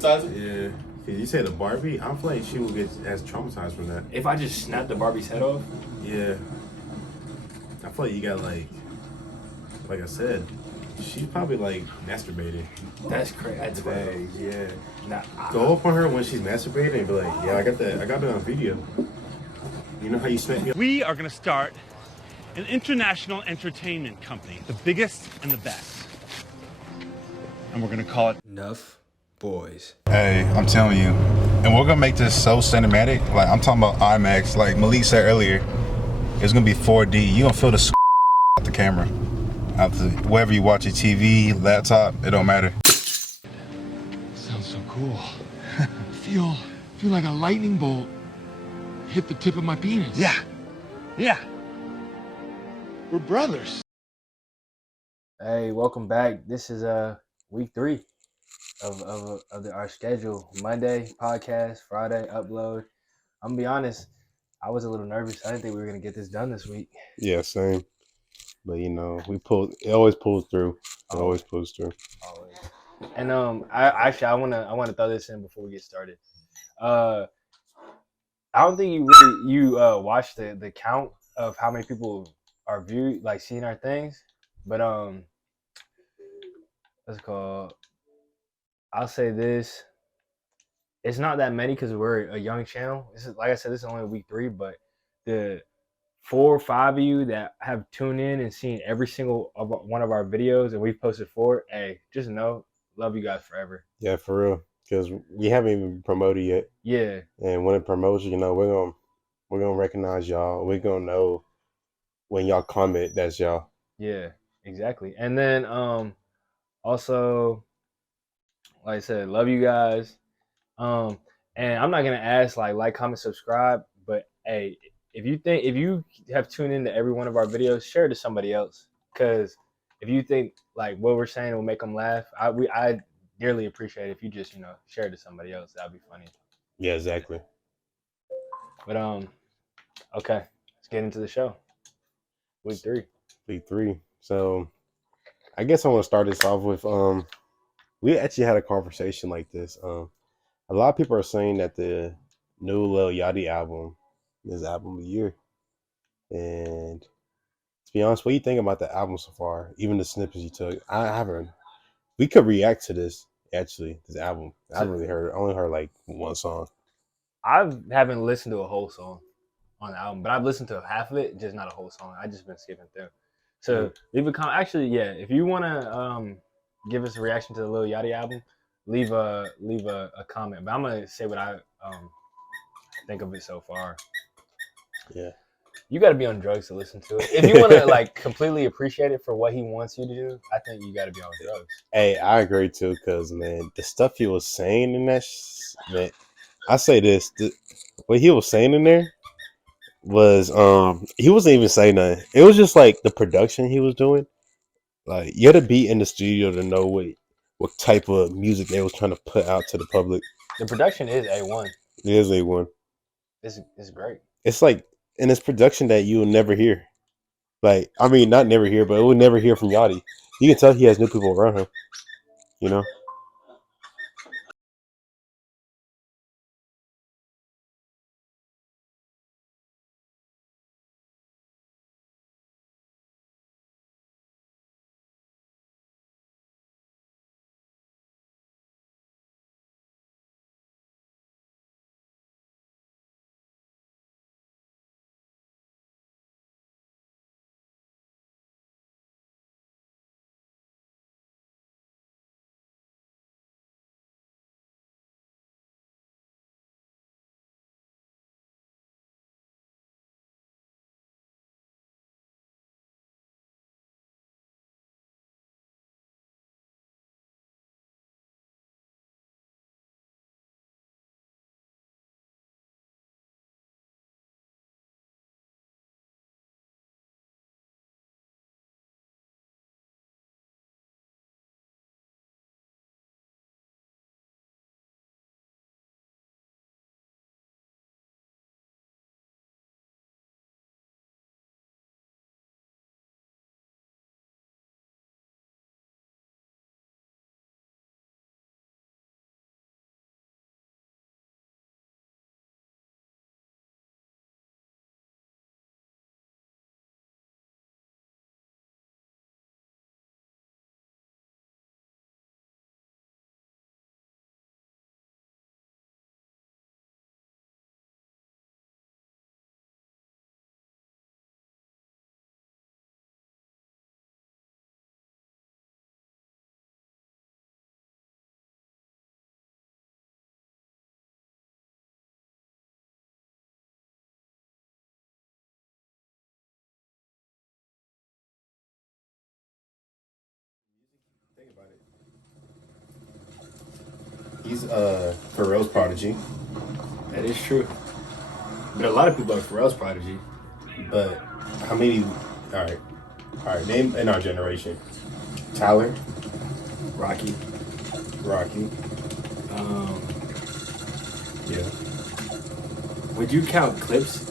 traumatizing? Yeah. Cause you said the Barbie, I feel like she will get as traumatized from that. If I just snap the Barbie's head off? Yeah. I feel like you got like I said, she's probably like masturbating. That's crazy. That's Hey, yeah. Nah, Go up on her when she's masturbating and be like, yeah, I got that on video. You know how you smack me? We are going to start an international entertainment company, the biggest and the best. And we're going to call it Nuff Boys. Hey, I'm telling you. And we're gonna make this so cinematic. Like I'm talking about IMAX. Like Malik said earlier, it's gonna be 4D. You're gonna feel the out the camera. Out the wherever you watch your TV, laptop, it don't matter. sounds so cool. feel like a lightning bolt hit the tip of my penis. Yeah. We're brothers. Hey, welcome back. This is week 3 of our schedule. Monday podcast, Friday upload. I'm gonna be honest, I was a little nervous. I didn't think we were gonna get this done this week. Yeah, same. But you know, it always pulls through. Always. And I wanna throw this in before we get started. I don't think you watched the count of how many people are seeing our things, but what's it called? I'll say this: it's not that many because we're a young channel. This is, like I said, this is only week 3, but the 4 or 5 of you that have tuned in and seen every single one of our videos, and we've posted 4. Hey, just know, love you guys forever. Yeah, for real. Because we haven't even promoted yet. Yeah. And when it promotes, you know, we're gonna recognize y'all. We're gonna know when y'all comment that's y'all. Yeah, exactly. And then also, like I said, love you guys. And I'm not gonna ask like, comment, subscribe, but hey, if you have tuned into every one of our videos, share it to somebody else. Cause if you think like what we're saying will make them laugh, I dearly appreciate it if you just share it to somebody else. That'd be funny. Yeah, exactly. But okay, let's get into the show. Week 3. Week 3. So I guess I want to start this off with we actually had a conversation like this. A lot of people are saying that the new Lil Yachty album is album of the year. And to be honest, what do you think about the album so far? Even the snippets you took. I haven't. We could react to this actually. This album. I haven't really heard. I only heard like one song. I haven't listened to a whole song on the album, but I've listened to half of it, just not a whole song. I just been skipping through. So leave a comment. Actually, yeah, if you wanna give us a reaction to the Lil Yachty album, leave a comment. But I'm gonna say what I think of it so far. Yeah. You got to be on drugs to listen to it. If you want to like completely appreciate it for what he wants you to do, I think you got to be on drugs. Hey, I agree too, because man, the stuff he was saying in that, man, I say this, what he was saying in there was, he wasn't even saying nothing. It was just like the production he was doing. Like you had to be in the studio to know what type of music they was trying to put out to the public. The production is A1. It is A1. It's great. It's like, and it's production that you will never hear. Like, I mean, not never hear, but it will never hear from Yachty. You can tell he has new people around him. You know. Think about it. He's Pharrell's prodigy, That is true. But a lot of people are Pharrell's prodigy. but how many? All right. Name in our generation: Tyler, Rocky. Rocky. Yeah. Would you count Clips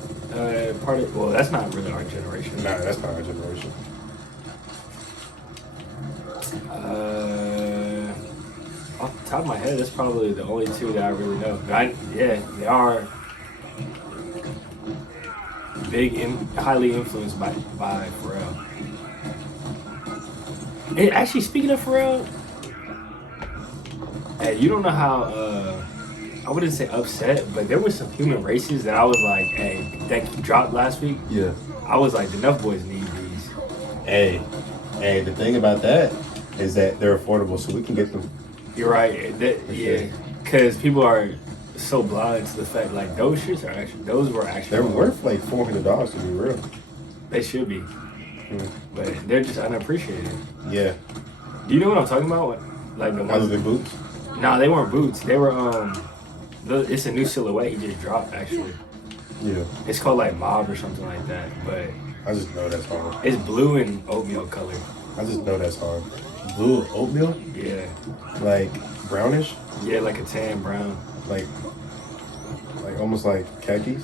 part of? Well, that's not really our generation. Nah, that's not our generation. Off the top of my head, that's probably the only two that I really know. But yeah, they are highly influenced by Pharrell. And actually, speaking of Pharrell, hey, you don't know how I wouldn't say upset, but there were some human races that I was like, hey, that dropped last week. Yeah. I was like, the Nuff Boys need these. Hey, the thing about that is that they're affordable, so we can get them. You're right. Yeah, because people are so blind to the fact like those shits are actually They're worth like $400 to be real. They should be, but they're just unappreciated. Yeah. Do you know what I'm talking about? Like the Other ones? than boots? Nah, they weren't boots. They were it's a new silhouette he just dropped actually. Yeah. It's called like Mob or something like that, but I just know that's hard. it's blue and oatmeal color. I just know that's hard. Blue oatmeal? Yeah, Like brownish? yeah, like a tan brown. Like almost like khakis?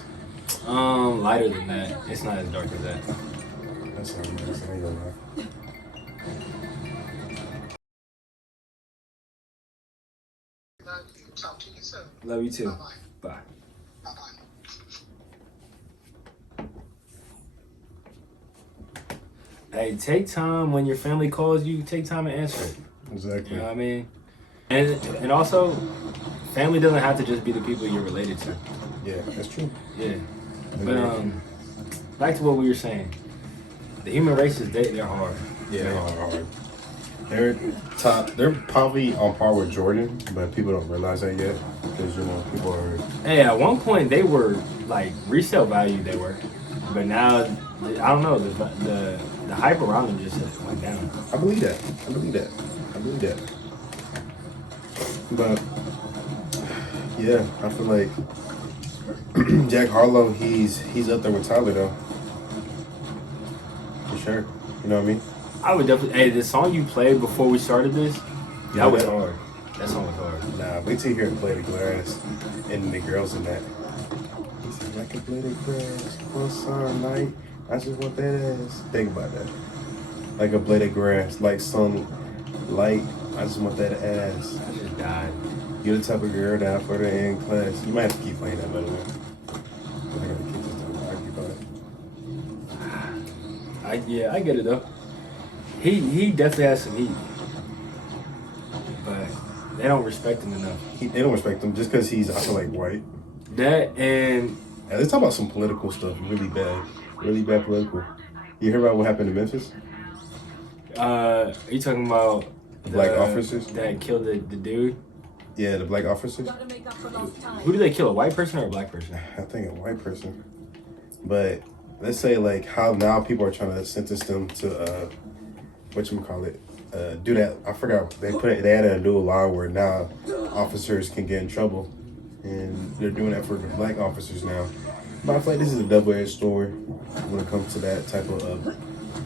Lighter than that. It's not as dark as that. That sounds nice. I ain't gonna lie. Talk to you soon. Love you too. Bye-bye. Bye. Bye-bye. Hey, take time when your family calls you. Take time to answer it. Exactly. You know what I mean? And also, family doesn't have to just be the people you're related to. Yeah, that's true. Yeah. But back to what we were saying. The human race is they're hard. Yeah, they are hard. They're probably on par with Jordan, but people don't realize that yet because people are. Hey, at one point they were like resale value. They were, but now I don't know. The hype around them just went down. I believe that. But yeah, I feel like Jack Harlow. He's up there with Tyler though, for sure. You know what I mean? I would definitely. Hey, the song you played before we started this, Yeah, that was that- hard. That song was hard. Nah, wait till you hear him play the grass and the girls in that. He said, I can play the grass one summer night. I just want that ass. Think about that. Like a blade of grass, like sunlight. I just want that ass. I just died. You're the type of girl down for the in class. You might have to keep playing that, by the way. I gotta keep this time. Argue about it. I get it though. He definitely has some heat, but they don't respect him enough. They don't respect him just because he's, I feel like, white. That and And let's talk about some political stuff. Really bad political. You hear about what happened in Memphis? are you talking about The black officers? that killed the dude? Yeah, the black officers. Who did they kill? A white person or a black person? I think a white person. But let's say like how now people are trying to sentence them to whatchamacallit, do that. I forgot they added a new law where now officers can get in trouble, and they're doing that for the black officers now. But I feel like this is a double-edged sword when it comes to that type of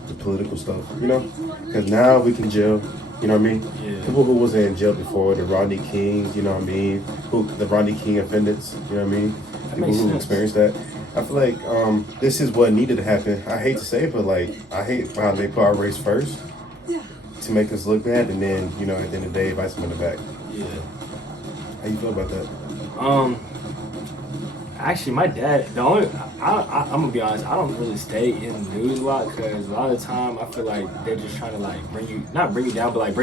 the political stuff, you know? Because now we can jail, you know what I mean? Yeah. People who wasn't in jail before, the Rodney Kings, you know what I mean? The Rodney King offenders, you know what I mean? People makes who sense. experienced that. I feel like this is what needed to happen. I hate to say it, but like I hate how they put our race first to make us look bad, and then at the end of the day, bites them in the back. Yeah. How you feel about that? Actually, my dad. I'm gonna be honest. I don't really stay in the news a lot because a lot of the time I feel like they're just trying to like not bring you down, but like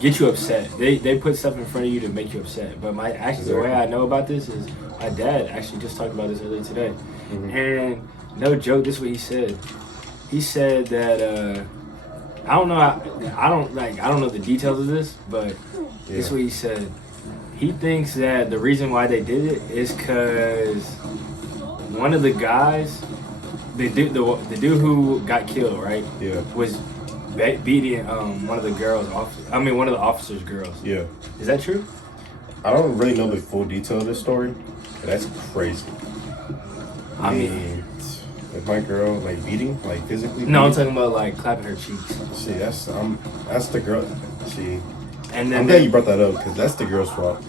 get you upset. They put stuff in front of you to make you upset. But the way I know about this is my dad actually just talked about this earlier today, and no joke, this is what he said. He said that I don't know. I don't know the details of this, but this is what he said. He thinks that the reason why they did it is because one of the guys, the dude who got killed, right? Yeah. Was beating one of the girls. One of the officers' girls. Yeah. Is that true? I don't really know the full detail of this story, but that's crazy. I mean, if my girl like beating, like physically. No, I'm beating, talking about like clapping her cheeks. See, that's the girl. See, And then I'm glad you brought that up because that's the girl's fault.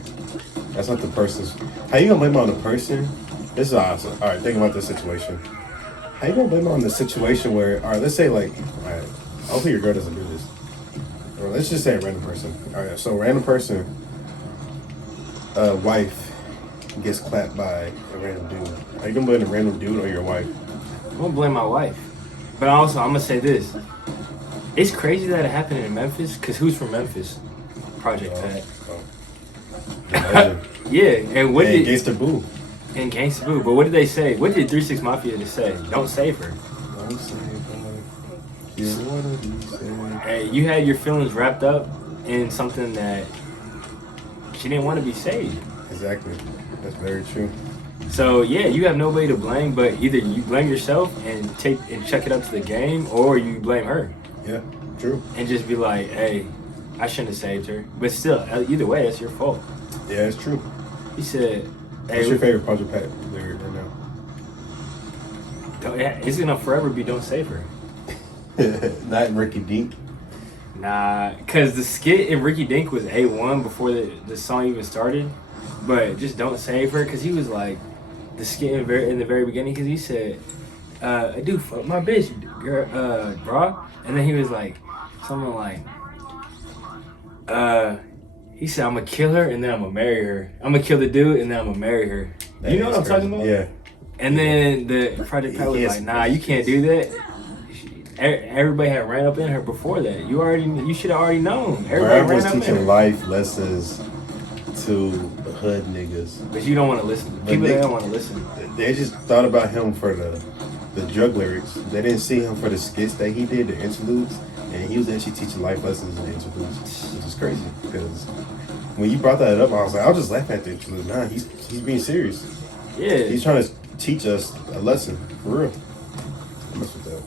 That's not the person's. How you gonna blame it on the person? This is awesome. All right, think about this situation. How you gonna blame it on the situation where, all right, let's say like, all right, hopefully your girl doesn't do this. Or let's just say a random person. All right, so random person, wife gets clapped by a random dude. Are you gonna blame the random dude or your wife? I'm gonna blame my wife. But also, I'm gonna say this. It's crazy that it happened in Memphis, because who's from Memphis? Project Pat. Yeah, and what did... Gangsta Boo. And Gangsta Boo. But what did they say? What did 3 6 Mafia just say? Don't save her. Don't save her. You wanna be saved. Hey, you had your feelings wrapped up in something that she didn't want to be saved. Exactly. That's very true. So yeah, you have nobody to blame, but either you blame yourself and check it up to the game, or you blame her. Yeah, true. And just be like, hey, I shouldn't have saved her. But still, either way, that's your fault. Yeah, it's true. He said, hey, What's your favorite Project Pat lyric right it's gonna forever be "Don't Save Her." now? Not Ricky Dink. Nah, cause the skit in Ricky Dink was A1 before the song even started. But just "Don't Save Her," cause he was like the skit in the very beginning, cause he said, "I do fuck my bitch, girl, bro," and then he was like something like, he said, "I'm gonna kill her and then I'm gonna marry her. I'm gonna kill the dude and then I'm gonna marry her." You know what I'm talking about? Yeah. And then the Project Pat was like, "Nah, you can't do that." Everybody had ran up in her before that. You should have already known. Everybody Brad was ran up in teaching her. life lessons to hood niggas. But you don't want to listen. People that don't want to listen. They just thought about him for the drug lyrics. They didn't see him for the skits that he did, the interludes, and he was actually teaching life lessons in the interludes, which is crazy. Because when you brought that up, I was like, I'll just laugh at the interlude. Nah, he's being serious. Yeah. He's trying to teach us a lesson for real. I mess with that.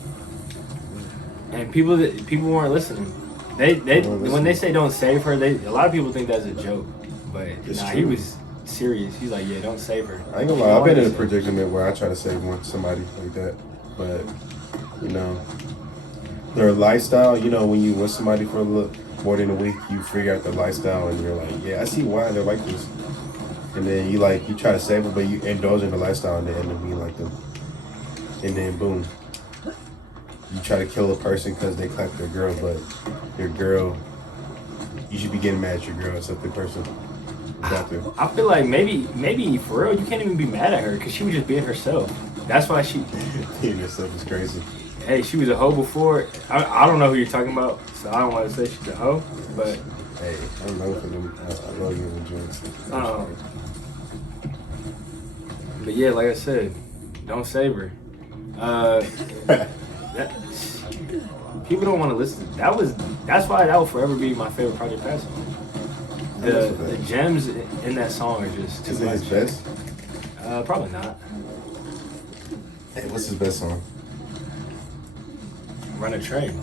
And people weren't listening. They when they say don't save her, a lot of people think that's a joke. But It's nah, true. he was serious. He's like, yeah, don't save her. I ain't gonna lie, I've been in a predicament where I try to save somebody like that. But, you know, their lifestyle, you know, when you with somebody for a little more than a week, you figure out their lifestyle and you're like, yeah, I see why they're like this. And then you try to save them, but you indulge in the lifestyle and they end up being like them. And then boom, you try to kill a person because they clapped their girl, but your girl, you should be getting mad at your girl except the person. Exactly. I feel like maybe for real, you can't even be mad at her because she was just being herself. That's why Being yourself is crazy. Hey, she was a hoe before. I don't know who you're talking about, so I don't want to say she's a hoe, but Hey, I don't know for them. I love you and joints. But yeah, like I said, don't save her. People don't want to listen. That's why that will forever be my favorite Project Pat song. The gems in that song are just too Is it his much. best? Probably not. Hey, what's his best song? Run a Train.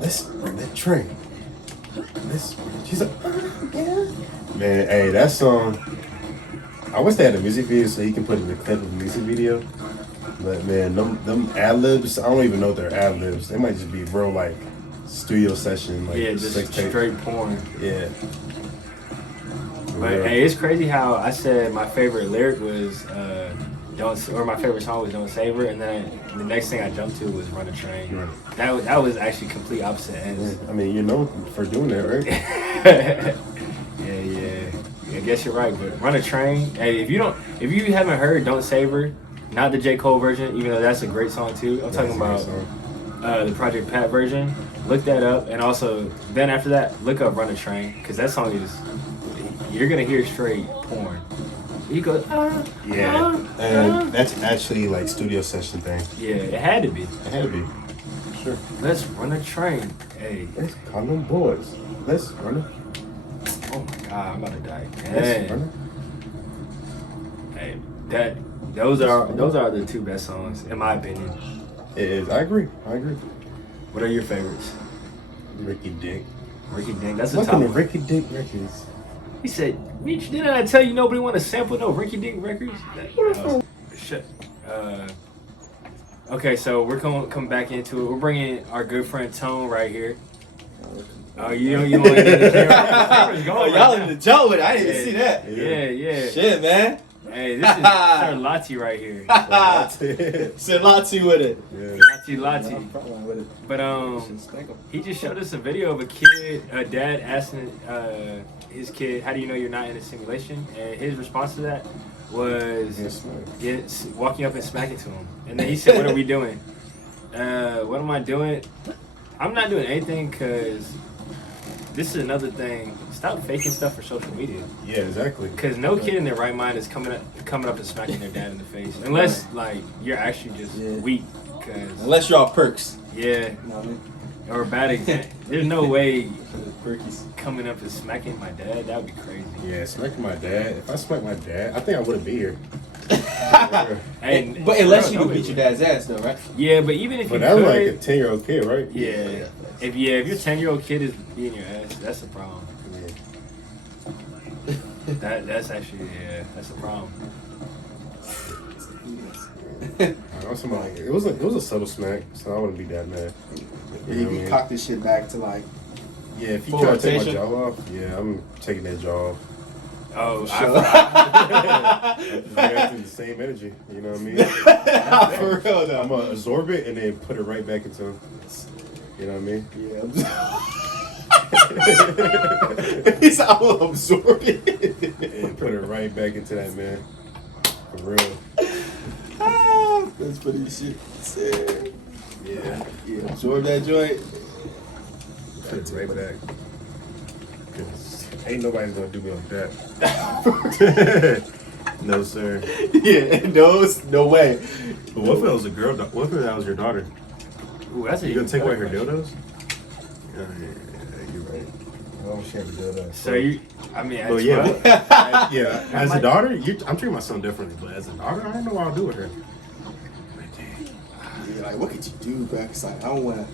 Let's run that train. She's like, yeah. Man, hey, that song. I wish they had a music video so you can put in the clip of the music video. But man, them ad libs, I don't even know if they're ad libs. They might just be real like studio session, like Yeah, just sex tape. straight porn. Yeah. But Yeah. hey, it's crazy how I said my favorite lyric was my favorite song was "Don't Save Her," and then the next thing I jumped to was "Run a Train." Right. That was actually complete opposite ends. I mean, you're known for doing that, right? Yeah. I guess you're right, but "Run a Train." Hey, if you haven't heard "Don't Save Her," not the J. Cole version, even though that's a great song too. I'm talking about the Project Pat version. Look that up, and also then after that, look up "Run a Train" because that song you're gonna hear straight porn. He goes, and that's actually like studio session thing. yeah, it had to be. It had to be. Sure. Let's run a train. Hey, Let's call them boys. Let's run it. oh my God, I'm about to die. Let's run it. Hey, those are the two best songs in my opinion. It is. I agree. What are your favorites? Ricky Dick. Ricky Dink. That's a Welcome top to one. Ricky Dick Records. He said, "Bitch, didn't I tell you nobody want to sample no Ricky Dink records?" Shit. Okay, so we're going to come back into it. We're bringing our good friend Tone right here. Oh, you don't want to get the camera? The camera's going Y'all right in now. the joke with it. I didn't even see that. Yeah. Shit, man. Hey, this is Sir Lati right here. Said Lati with it. Lati. Problem with it. But he just showed us a video of a kid, a dad asking his kid, "How do you know you're not in a simulation?" And his response to that was walking up and smacking to him. And then he said, "What are we doing?" What am I doing? I'm not doing anything because this is another thing. Stop faking stuff for social media. Yeah, exactly. Because no kid in their right mind is coming up and smacking their dad in the face, unless like you're actually just weak. Cause Unless y'all perks. yeah, You know what I mean? or a bad example. There's no way Perkies. coming up and smacking my dad. That would be crazy. Yeah, smacking my dad. If I smacked my dad, I think I wouldn't be here. And But unless you bro, could beat your dad's ass, though, right? Yeah, but even if But you that could, was like a 10-year-old kid, right? yeah. If your 10-year-old kid is beating your ass, that's a problem. That's actually that's a problem. It was a subtle smack, so I wouldn't be that mad. Yeah, you can cock this shit back to like. Yeah, if you Full try to take my rotation? jaw off, yeah, I'm taking that jaw off. Oh, Reacting the same energy, you know what I mean? For real, though. I'm gonna absorb it and then put it right back into him. You know what I mean? Yeah. He said, I will absorb it. And put it right back into that man. For real. That's funny as shit. Yeah. Yeah, absorb that joint. Put it right back. 'Cause ain't nobody gonna do me like that. No, sir. Yeah, no way. But what if it was a girl? What if that was your daughter? ooh, that's a You gonna take away her better dildos? Yeah, you're right. I don't share the dildos. So you, I mean, Well, at yeah, 12, yeah. As a daughter, I'm treating my son differently. But as a daughter, I don't know what I'll do with her. Yeah, like what could you do, bro? It's like I don't wanna.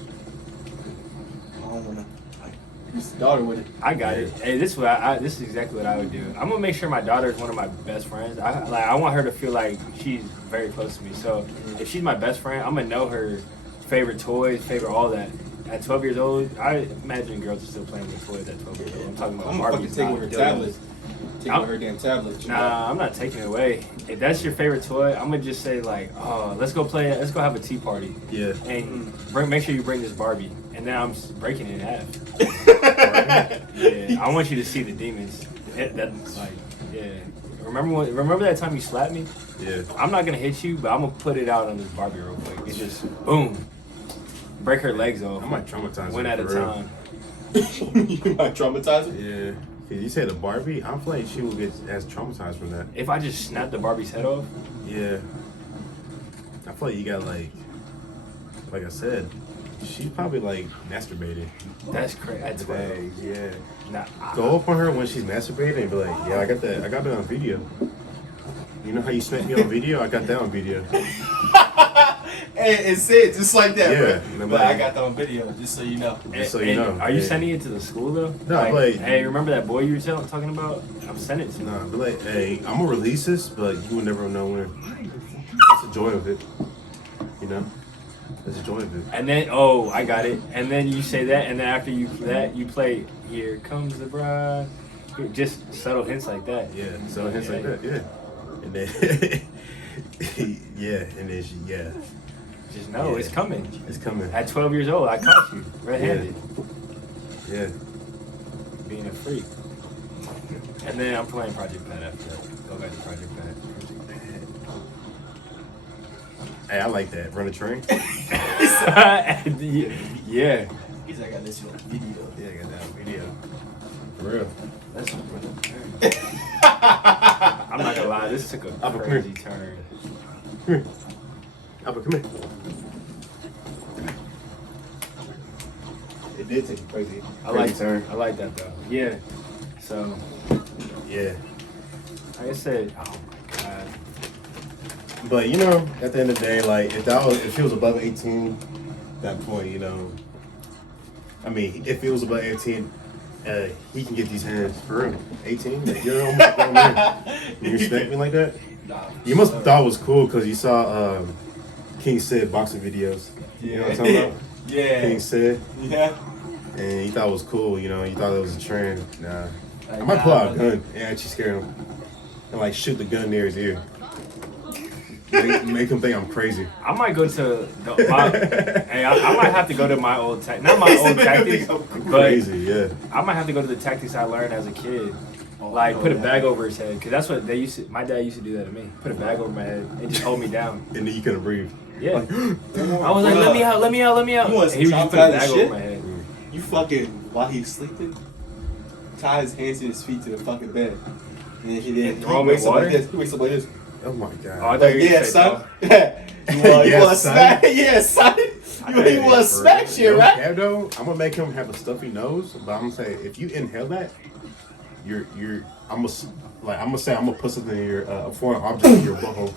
Like, His daughter with it. I got it. Hey, this is this is exactly what I would do. I'm gonna make sure my daughter is one of my best friends. I want her to feel like she's very close to me. So if she's my best friend, I'm gonna know her favorite toys, favorite all that. At 12 years old, I imagine girls are still playing with toys at 12 years old. I'm talking about I'm gonna fucking Barbies, take not her dildos. tablet. Take her damn tablet. Nah, I'm not taking it away. If that's your favorite toy, I'm gonna just say like, oh, let's go have a tea party. Yeah. And make sure you bring this Barbie. And then I'm just breaking it in half. Yeah, I want you to see the demons. That's like, yeah. Remember that time you slapped me? Yeah. I'm not gonna hit you, but I'm gonna put it out on this Barbie real quick. It's just boom, break her legs off. I might traumatize her. One at a for real. time. You might traumatize her? Yeah. Cause you said the Barbie, I feel like she will get as traumatized from that. If I just snap the Barbie's head off, Yeah. I feel like you got like I said, she's probably like masturbating. that's crazy. At 12. Hey, yeah. Nah, Go up on her when she's masturbating and be like, yeah, I got that on video. You know how you smack me on video? I got that on video. And say it just like that, Yeah. bro. But I got that on video, just so you know. Just so you know. Are you Yeah. sending it to the school though? No, like- hey, remember that boy you were talking about? I'm sending it to him. Nah, be like, hey, I'm gonna release this, but you will never know when. That's the joy of it. You know? That's the joy of it. And then, oh, I got it. And then you say that, and then after you play, "Here Comes the Bride." Just subtle hints like that. Yeah, so hints like that, yeah. And then, yeah, and then Just know Yeah. it's coming. it's coming. At 12 years old, I caught you red-handed, Yeah. being a freak. And then I'm playing Project Pat after that. Go back to Project Pat. Hey, I like that. Run a train. Yeah. He's like, I got this on video. Yeah, I got that on video. For real. That's I'm not gonna lie, this took a Abba, come crazy turn. Albert, come here. it did take a crazy. I like turn. I like that though. Yeah. So, Yeah. like I said, oh my god. But you know, at the end of the day, like if she was above 18, at that point, you know, I mean, if it was about 18, he can get these hands for real. 18? Like, you're almost a grown man. You respect me like that? Nah, You must have thought it was cool because you saw King Sid boxing videos. You know what I'm talking about? Yeah. King Sid. Yeah. And you thought it was cool, you know, you thought it was a trend. Nah. I might pull out a gun and actually scare him. And like shoot the gun near his ear. Make him think I'm crazy. I might go to I might have to go to my old not my old tactics, but Crazy, yeah. I might have to go to the tactics I learned as a kid. Like put a bag over his head, cause that's what they used to. My dad used to do that to me. Put a bag over my head and just hold me down. And then you couldn't breathe. Yeah. I was like, let me out, let me out, let me out. You want And he would some just put a traumatizing bag shit? over my head. You fucking, while he's sleeping, tie his hands and his feet to the fucking bed. And he throw him in wakes up water? like this. He wakes up like this. Oh my Oh, I god. thought Like, you were yeah, gonna say son. no. You Yes, want to son. smack? Yeah, son. You want to smack shit, right? Yeah, though, I'm gonna make him have a stuffy nose, but I'm gonna say if you inhale that, I'm gonna put something in your a foreign object in your butthole.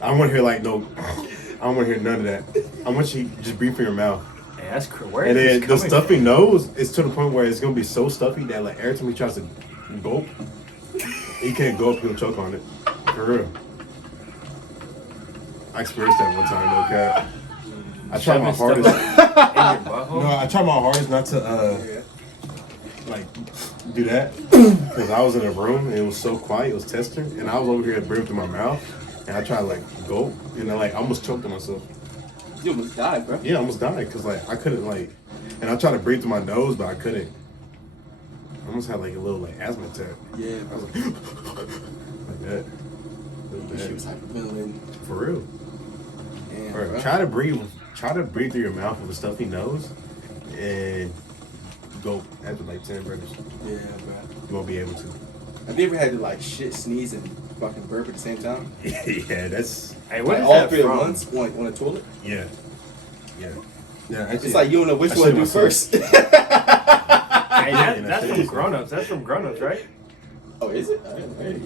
I don't want to hear like no. I don't want to hear none of that. I want you to just breathe from your mouth. Hey, that's where And is then this the coming stuffy from? nose is to the point where it's gonna be so stuffy that like every time he tries to gulp, he can't gulp, he'll choke on it. For real. I experienced that one time, no cap. I tried my Shoving hardest. stuff in your butthole? No, I tried my hardest not to like do that because I was in a room and it was so quiet, it was testing, and I was over here breathing through my mouth, and I tried to like gulp, and I like almost choked on myself. You almost died, bro. Yeah, I almost died because like I couldn't like, and I tried to breathe through my nose, but I couldn't. I almost had like a little like asthma attack. Yeah, I was like, like that. It was She was bad. hyperventilating. For real. Damn, Bro, bro. try to breathe through your mouth with a stuffy nose, and go after like 10 burgers. Yeah, bro. You won't be able to. Have you ever had to like shit, sneeze, and fucking burp at the same time? Yeah, that's Hey, what Like is all that three at from? once on a toilet? yeah. Actually, It's like you don't know which I one to shit do myself. first. Hey, Yeah, that's from grown-ups. That's from grown-ups, right? Oh, is it?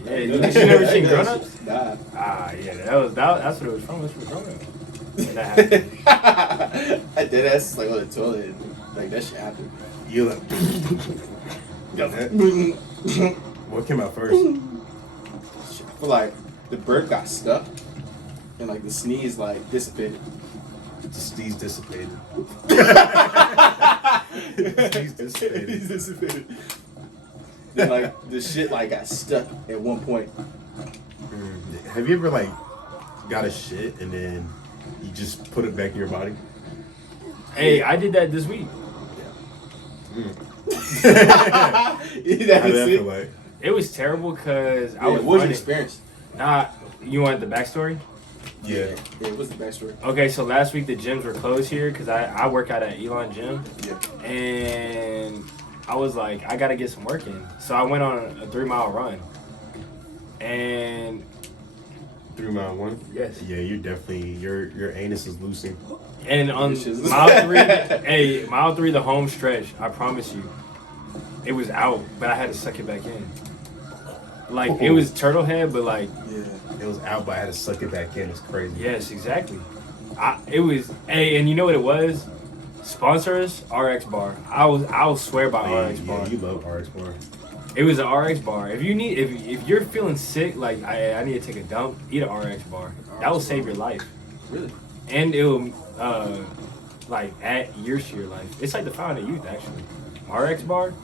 Yeah, you never seen Grown Ups? Nah. Ah, yeah, that's what it was from. It's from grown-ups. When that happened. I did ass like on the toilet and like that shit happened. You like, what came out first? I feel like the burp got stuck and like the sneeze like dissipated. The sneeze dissipated. Sneeze dissipated. He's dissipated. Then like the shit like got stuck at one point. Have you ever like got a shit and then you just put it back in your body? Hey, I did that this week. That How did that was feel it. like? It was terrible because I Yeah, was what was your running. experience? Nah, you want the backstory? Yeah. Yeah, what's the backstory? Okay, so last week the gyms were closed here because I work out at Elon Gym, Yeah. and I was like, I gotta get some work in. So I went on a 3-mile run, and 3 mile one? yes, Yeah, you're definitely your anus is loosening. and on Bitches. mile three, the home stretch, I promise you, it was out, but I had to suck it back in. Like it was turtle head, but like Yeah. It was out, but I had to suck it back in. It's crazy. yes, exactly. It was. Hey, and you know what it was? Sponsor us, RX Bar. I'll swear by Yeah, RX Bar. yeah, you love RX bar. It was an RX Bar. If you need, if you're feeling sick, like I need to take a dump, eat an RX Bar. That will save your life, Really? and it will like add years to your life. It's like the fountain of youth, actually. RX Bar,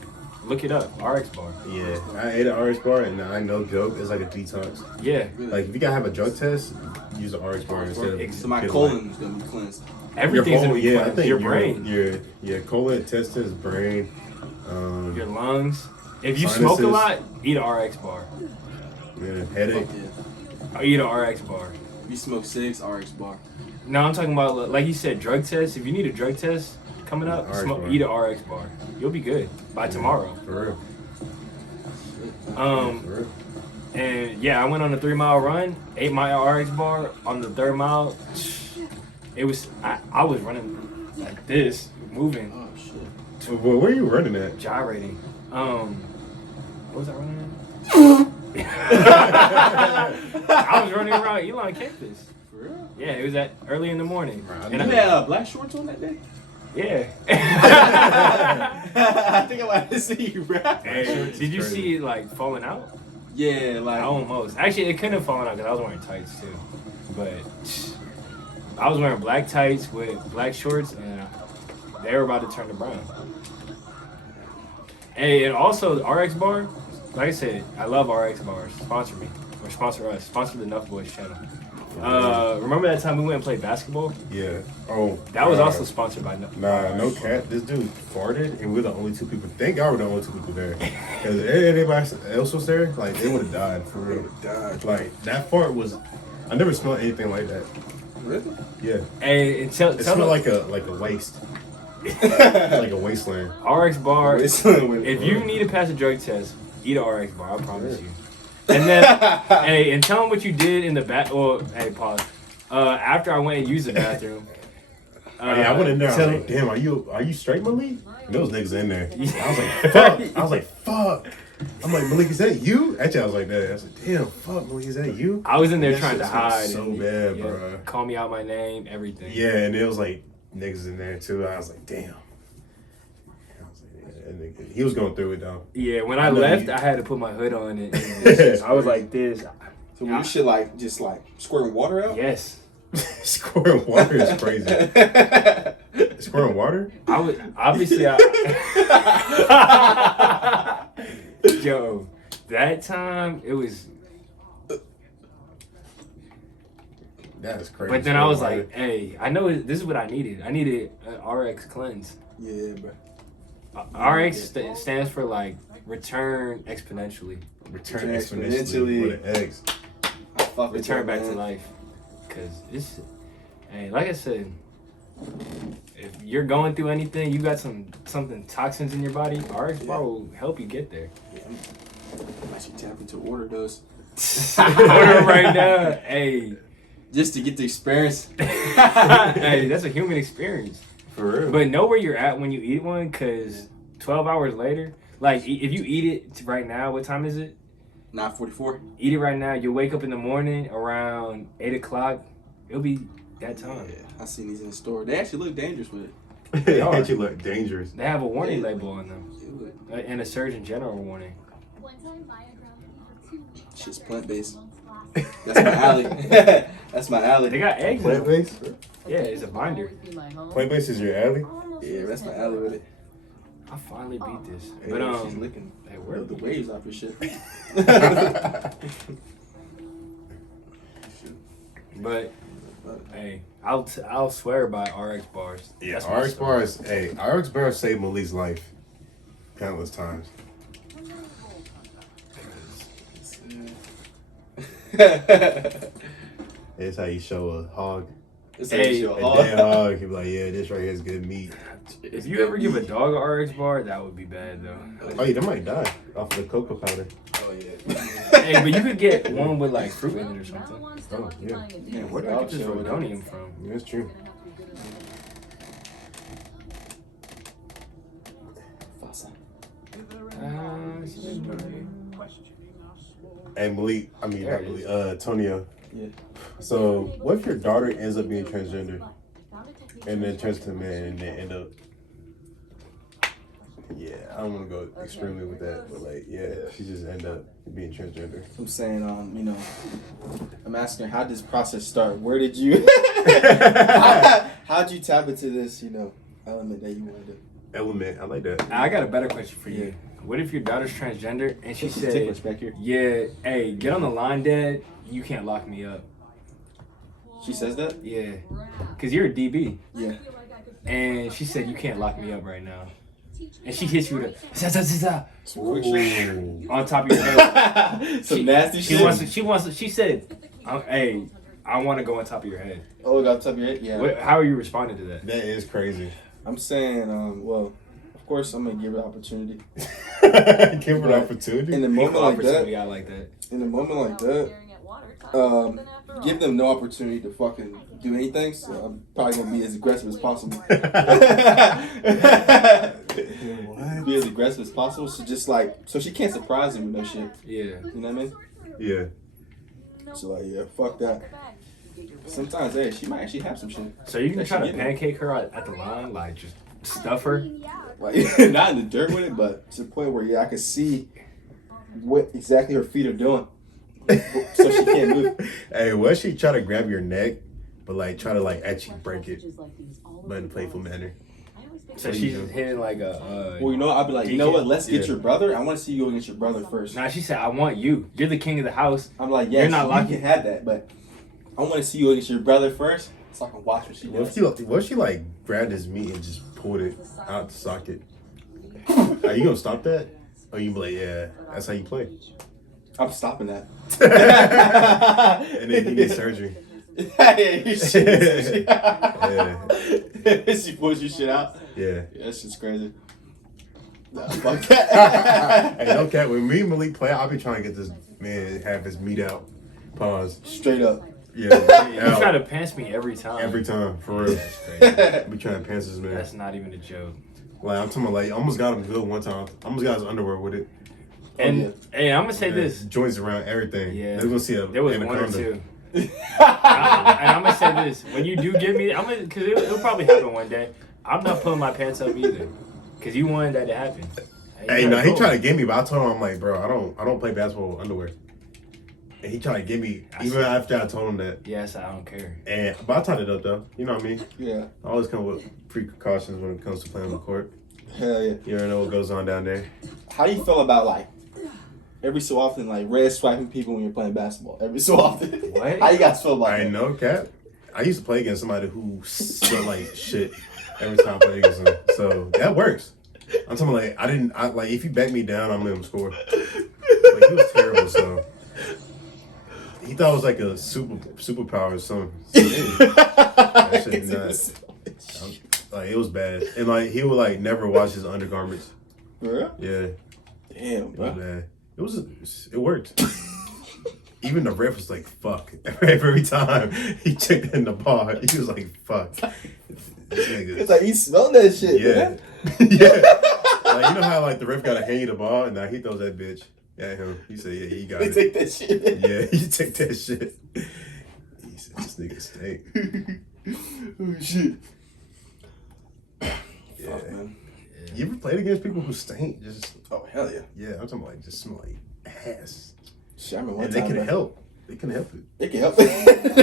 look it up. RX Bar. Yeah, I ate an RX bar, and I no joke, it's like a detox. Yeah, Really? Like if you gotta have a drug test, use an RX bar instead of So my getting, colon's gonna be cleansed. everything's gonna be yeah, I cleansed. think Your brain, your colon, intestines, brain, your lungs. If you smoke a sinuses. lot, eat an RX Bar. yeah, headache. Fuck yeah. Or eat an RX Bar. If you smoke cigs, RX bar. No, I'm talking about like you said, drug test. If you need a drug test coming up, RX bar. eat an RX Bar. You'll be good by tomorrow. For real. Um, For real. and yeah, I went on a 3-mile run, ate my RX Bar on the 3rd mile. It was I was running like this, moving, Oh shit. Well, where are you running at? gyrating. What was I running at? I was running around Elon campus. For real? Yeah, it was at early in the morning. Right, And You I- had black shorts on that day? Yeah. I think I might have seen you, bro. Hey, did you see it like falling out? Yeah, like Almost. Actually, it couldn't have fallen out because I was wearing tights too. But I was wearing black tights with black shorts, and they were about to turn to brown. Hey, and also the RX bar. Like I said, I love RX bars. Sponsor me or sponsor us. Sponsor the Nuff Boys channel. Remember that time we went and played basketball? Yeah. Oh, That was also sponsored by Nuff. Nah, no cat. This dude farted, and we're the only two people. Thank God we're the only two people there. Because if anybody else was there, like they would have died for real. Like that fart was. I never smelled anything like that. really? Yeah. Hey, and It tell smelled me, like a waste. Like a wasteland. RX bar. If If you need to pass a drug test, eat a RX bar. I promise you. And then, hey, and tell them what you did in the back. Well, hey, pause. After I went and used the bathroom. I went in there. I was like, "Damn, are you straight, Malik?" And those niggas in there. I was like, "Fuck!" "Fuck!" I'm like, "Malik, is that you?" Actually, I was like that. I was like, "Damn, fuck, Malik, is that you?" I was in there That trying shit to smelled hide. so and, bad, yeah, bro. Call me out my name, everything. Yeah, and it was like niggas in there too. I was like, "Damn." I was like, yeah, that nigga- he was going through it though. Yeah, when I know left, you- I had to put my hood on and I was like this. So when you shit like just like squirting water out? Yes. Squirting water is crazy. Squirting water? I was obviously Yo, that time it was. That is crazy. But then I was Squirting like, hey, I know this is what I needed. I needed an RX cleanse. Yeah, bro. RX stands for like return exponentially. water. Return exponentially with an X. I fuck with Return that, back to man. life. Cause it's, hey, like I said, if you're going through anything, you got something toxins in your body, RX bar will help you get there. Yeah, I'm actually tap into order those Order right now. Hey, just to get the experience. hey, that's a human experience. For real. But know where you're at when you eat one, cause 12 hours later, like if you eat it right now, what time is it? 9:44. Eat it right now. You'll wake up in the morning around 8 o'clock. It'll be that time. Yeah, I seen these in the store. They actually look dangerous with it. They actually look dangerous. They have a warning label on them It look- and a Surgeon General warning. Shit's plant based. That's my alley. That's my They alley. got eggs in Plant them. based? Yeah, it's a binder. Plant based is your alley? Yeah, that's my alley with it. I finally beat this. Hey, But she's licking hey, where the waves off your shit. But hey, I'll swear by RX bars. Yeah, That's my RX story. bars. Hey, RX bars saved Malik's life countless times. It's how you show a hog. It's Hey, your A hog. dead hog. You be like, yeah, this right here is good meat. If you ever give a dog a RX bar, that would be bad though. Oh, yeah, they might die off the cocoa powder. Oh yeah. Hey, but you could get one with like fruit in it or something. Oh, yeah. Man, where did I get this rhodonium from? Yeah, that's true. Hey, Malik, I mean, There not it Malik, Antonio. Yeah. So, what if your daughter ends up being transgender and then turns to a man and then end up. Yeah, I don't want to go extremely with that, but like, yeah, she just end up being transgender. I'm saying, you know, I'm asking her, how did this process start? Where did you, how'd you tap into this, you know, element that you wanted to? Element, I like that. I got a better question for you. What if your daughter's transgender and she Take what's said, back here. "Yeah, hey, get on the line, Dad. You can't lock me up." She says that? Yeah, cause you're a DB, Yeah. and she said you can't lock me up right now, and she hits you with a za, za, za, za, Ooh. on top of your head. Some nasty She shit. wants to. She said, "Hey, I want to go on top of your head." Oh, got top of your head? Yeah. How are you responding to that? That is crazy. I'm saying, well, of course, I'm going to give her the opportunity. Give her an opportunity. In a moment like that, Opportunity, I like that. give them no opportunity to fucking do anything. So I'm probably gonna be as aggressive as possible. Be as aggressive as possible. So just like, so she can't surprise him with no shit. Yeah. You know what I mean? Yeah. So like, yeah, fuck that. Sometimes, hey, she might actually have some shit. So you can That try to she getting. pancake her at the line, like just stuff her. Like, not in the dirt with it, but to the point where, yeah, I can see what exactly her feet are doing. So she can't move. Hey, what if she try to grab your neck, but like try to like actually break it, but in a playful manner? So she's hitting like a. Well, you know, I'd be like, you know what? Let's get Yeah. your brother. I want to see you go against your brother first. Nah, she said, "I want you. You're the king of the house." I'm like, yeah, You're not you lucky. can have that, but I want to see you against your brother first, so I can watch what she What does. if she like grabbed his meat and just pulled it out the socket? Are you gonna stop that? Or you be like, yeah, that's how you play? I'm stopping that. And then you need surgery. Hey, shit. Yeah. She pulls your shit out. Yeah. Yeah, that shit's crazy. Nah, fuck that. Hey, no cat. When me and Malik play, I'll be trying to get this man have his meat out. Pause. Straight up. Yeah. You try to pants me every time. Every time, for real. That's crazy. Be trying to pants this man. That's not even a joke. Like I'm talking about, like almost got him good one time. Almost got his underwear with it. And hey, I'm gonna say this. Joints around everything. Yeah. They're gonna see a There was one or anaconda. two. And I'm gonna say this: when you do give me, because it'll probably happen one day. I'm not pulling my pants up either, because you wanted that to happen. Hey, no, he tried to get me, but I told him, I'm like, bro, I don't play basketball with underwear. And he tried to get me even after I told him that. Yes, I don't care. And but I tied it up though. You know what I mean? Yeah. I always come with precautions when it comes to playing on the court. Hell yeah. You never know what goes on down there. How do you feel about, like, every so often, like, red swiping people when you're playing basketball? Every so often. What? How you guys feel about I that? know, Cap. I used to play against somebody who smelled like shit every time I played against him. So that works. I'm talking like like if you back me down, I'm letting him score. Like he was terrible, so he thought it was like a superpower or something. So, that shit not. Like it was bad, and like he would like never wash his undergarments. For real? Yeah, Damn, it was bro. bad. It worked. Even the ref was like, "Fuck!" Every time he checked in the bar, he was like, "Fuck." This nigga. It's like he smelled that shit, Yeah, man. yeah. Like you know how like the ref gotta hand you the ball, and now he throws that bitch at him. He said, "Yeah, he got They it." take that shit. Yeah, he take that shit. He said, "This nigga stink." Oh, shit. Yeah. Fuck, man. You ever played against people who stink? Just Oh, hell yeah. yeah, I'm talking about like just smell like ass, Shit, I remember one and they time, can bro. help. They can help it. They can help They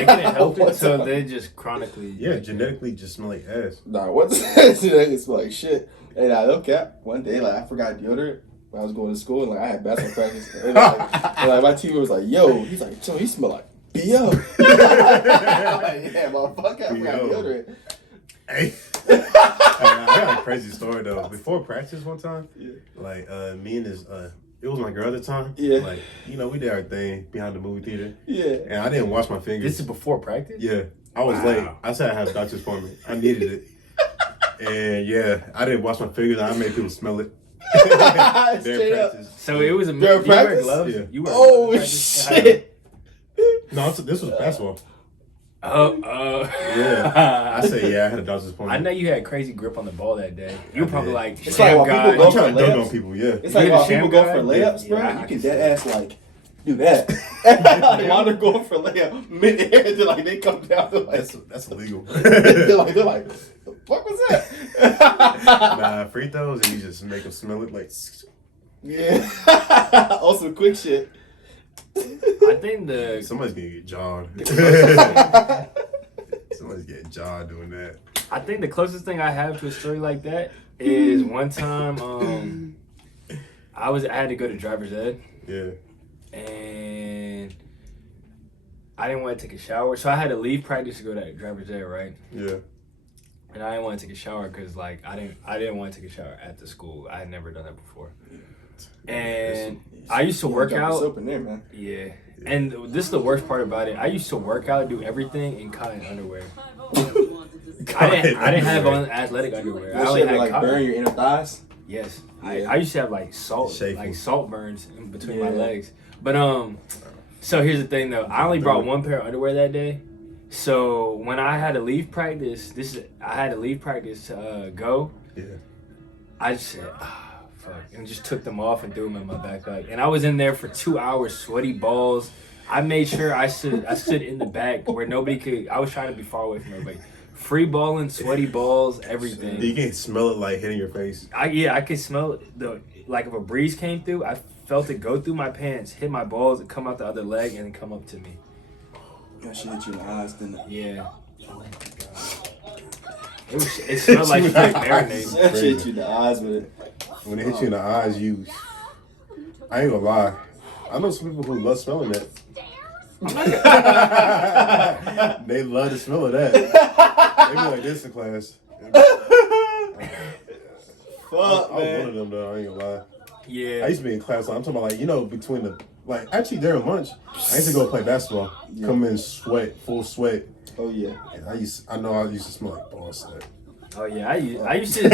couldn't help it, One so time. they just chronically. Yeah, genetically just smell like ass. Nah, what's that? It smell like shit. Hey, nah, no cap. One day, like, I forgot deodorant when I was going to school, and like I had basketball practice. And like my teammate was like, "Yo," he's like, "Joe, he smell like BO." I'm like, yeah, motherfucker, I forgot BO. deodorant. Hey, I got a crazy story though. Before practice one time, Yeah. like me and this, it was my girl at the time. Yeah. Like we did our thing behind the movie theater, Yeah. and I didn't wash my fingers. This is before practice. Yeah, I was Wow. late. I said I had a doctor's appointment. I needed it. And yeah, I didn't wash my fingers. I made people smell it. During Straight up. practice. So it was a. During Did you wear practice? gloves? Yeah. You wear Oh gloves at practice? shit. No, this was basketball. Yeah. I said yeah, I had a doctor's I appointment. know you had crazy grip on the ball that day. You were I probably did. like, It's "Damn, like while God." people I'm go trying for to dunk layups. on people. Yeah. It's like You while the people sham go guy? for layups, bro, Yeah, I you can can dead ass like do that. While they're going for layup, mid-air, they're like they come down. They're like, That's illegal. they're like, the fuck was that? Nah, free throws and you just make them smell it like. Yeah. Also, quick shit. I think the Somebody's gonna get jawed. Somebody's getting jawed doing that. I think the closest thing I have to a story like that is one time I had to go to driver's ed Yeah. and I didn't want to take a shower, so I had to leave practice to go to driver's ed, right? Yeah. And I didn't want to take a shower because like I didn't want to take a shower at the school. I had never done that before. And I used to work Drop the out. soap in there, man. Yeah. And this is the worst part about it. I used to work out, do everything in cotton underwear. I didn't have on athletic underwear. I That only shit had would like cotton. burn your inner thighs. Yes, Yeah. I used to have like Shameful. salt burns in between my Yeah. legs. But so here's the thing though. I only brought one pair of underwear that day. So when I had to leave practice, I had to leave practice to go. Yeah. I just said, fuck, and just took them off and threw them in my backpack. And I was in there for 2 hours, sweaty balls, I made sure I stood in the back where nobody could. I was trying to be far away from everybody. Free balling, sweaty balls, everything. You can smell it like hitting your face. I could smell it. Like if a breeze came through, I felt it go through my pants, hit my balls, and come out the other leg, and then come up to me. That shit hit you in the eyes, didn't it? Yeah. It smelled like straight marinade. That shit hit you in the eyes with it. When it hits you in the eyes, I ain't gonna lie. I know some people who love smelling that. They love the smell of that. They be like this in class. Fuck, I was man. one of them though. I ain't gonna lie. Yeah. I used to be in class. I'm talking about between the actually during lunch, I used to go play basketball. Yeah. Come in full sweat. Oh yeah. And I used to smell like ball sweat. Oh yeah. I used to.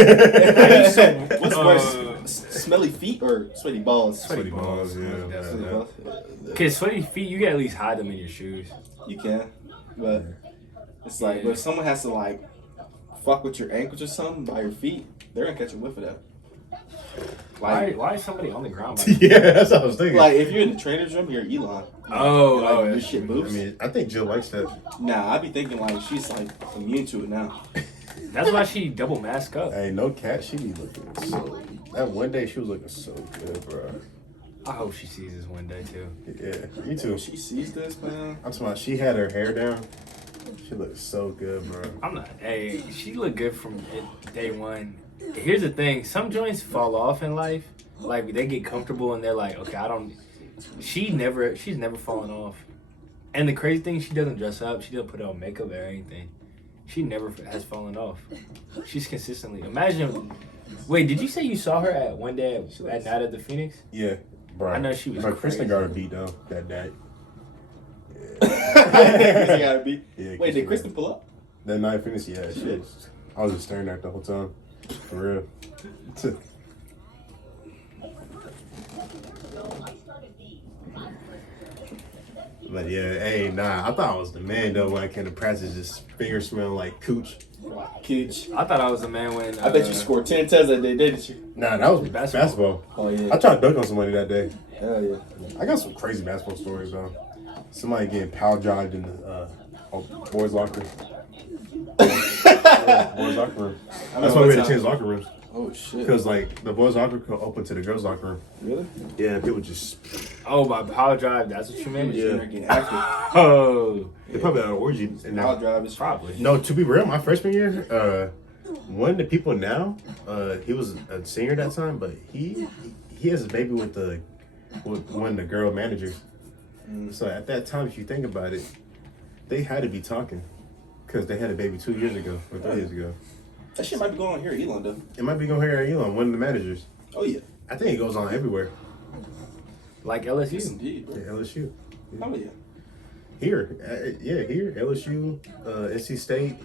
What's worse, smelly feet or sweaty balls? Sweaty balls, Sweaty yeah. balls. Cause sweaty feet, you can at least hide them in your shoes. You can, but it's like, but if someone has to like fuck with your ankles or something by your feet, they're gonna catch a whiff of that. Why is somebody on the ground? Yeah, that's what I was thinking. Like if you're in the trainer's room, you're Elon. Oh, your shit moves. I mean, I think Jill likes that. Nah, I be thinking like she's like immune to it now. That's why she double mask up. Hey, no cat, she be looking so. That one day she was looking so good, bro. I hope she sees this one day too. Yeah, me too. She sees this, man. I'm talking about she had her hair down. She looked so good, bro. I'm not. Hey, she looked good from day one. Here's the thing: some joints fall off in life. Like they get comfortable and they're like, okay, I don't. She's never fallen off. And the crazy thing, she doesn't dress up. She doesn't put on makeup or anything. She never has fallen off. She's consistently. Imagine. Wait, did you say you saw her at one day at Night at the Phoenix? Yeah, bro. I know she was. But Kristen crazy. got her beat though that day. Kristen gotta be. Yeah, Wait, did Kristen pull up? That night finished, yeah, shit. I was just staring at her the whole time. For real. But yeah, hey, nah, I thought I was the man though when I came to practice, just finger smelling like cooch. Cooch. I thought I was the man when. I bet you scored 10 touchdowns that day, didn't you? Nah, that was Basketball. basketball. Oh yeah. I tried to dunk on somebody that day. Hell yeah. I got some crazy basketball stories though. Somebody getting power jived in the boys' locker room. Boys' locker room. That's why we had to change locker rooms. Oh shit. Because like the boys' locker room open to the girls' locker room. Really? Yeah, people just Oh, by power drive. That's what you meant. Yeah. They're getting active. Oh, they probably had an orgy. And Power drive is probably. no, to be real, my freshman year, one of the people now, he was a senior that time, but he has a baby with one of the girl managers. So at that time, if you think about it, they had to be talking because they had a baby 2 years ago or 3 years ago. that shit might be going on here at Elon though. It might be going here at Elon, one of the managers. Oh yeah. I think it goes on everywhere. Like Yes LSU. indeed, bro. Yeah, LSU. Oh yeah. Here, here, LSU, NC State,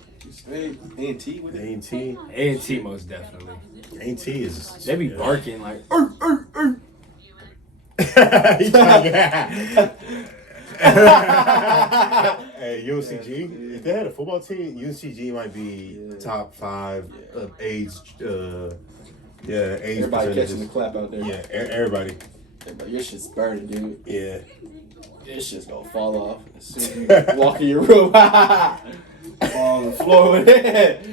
Hey, A&T with it. A&T. A&T most definitely. A&T is. They be barking like. Hey, UNCG. If they had a football team, UNCG might be top 5 of AIDS. AIDS. Everybody catching the percentages. clap out there. Yeah, everybody. Everybody, your shit's burning, dude. Yeah. This shit's gonna fall off as soon as you walk in your room. Fall on the floor with it.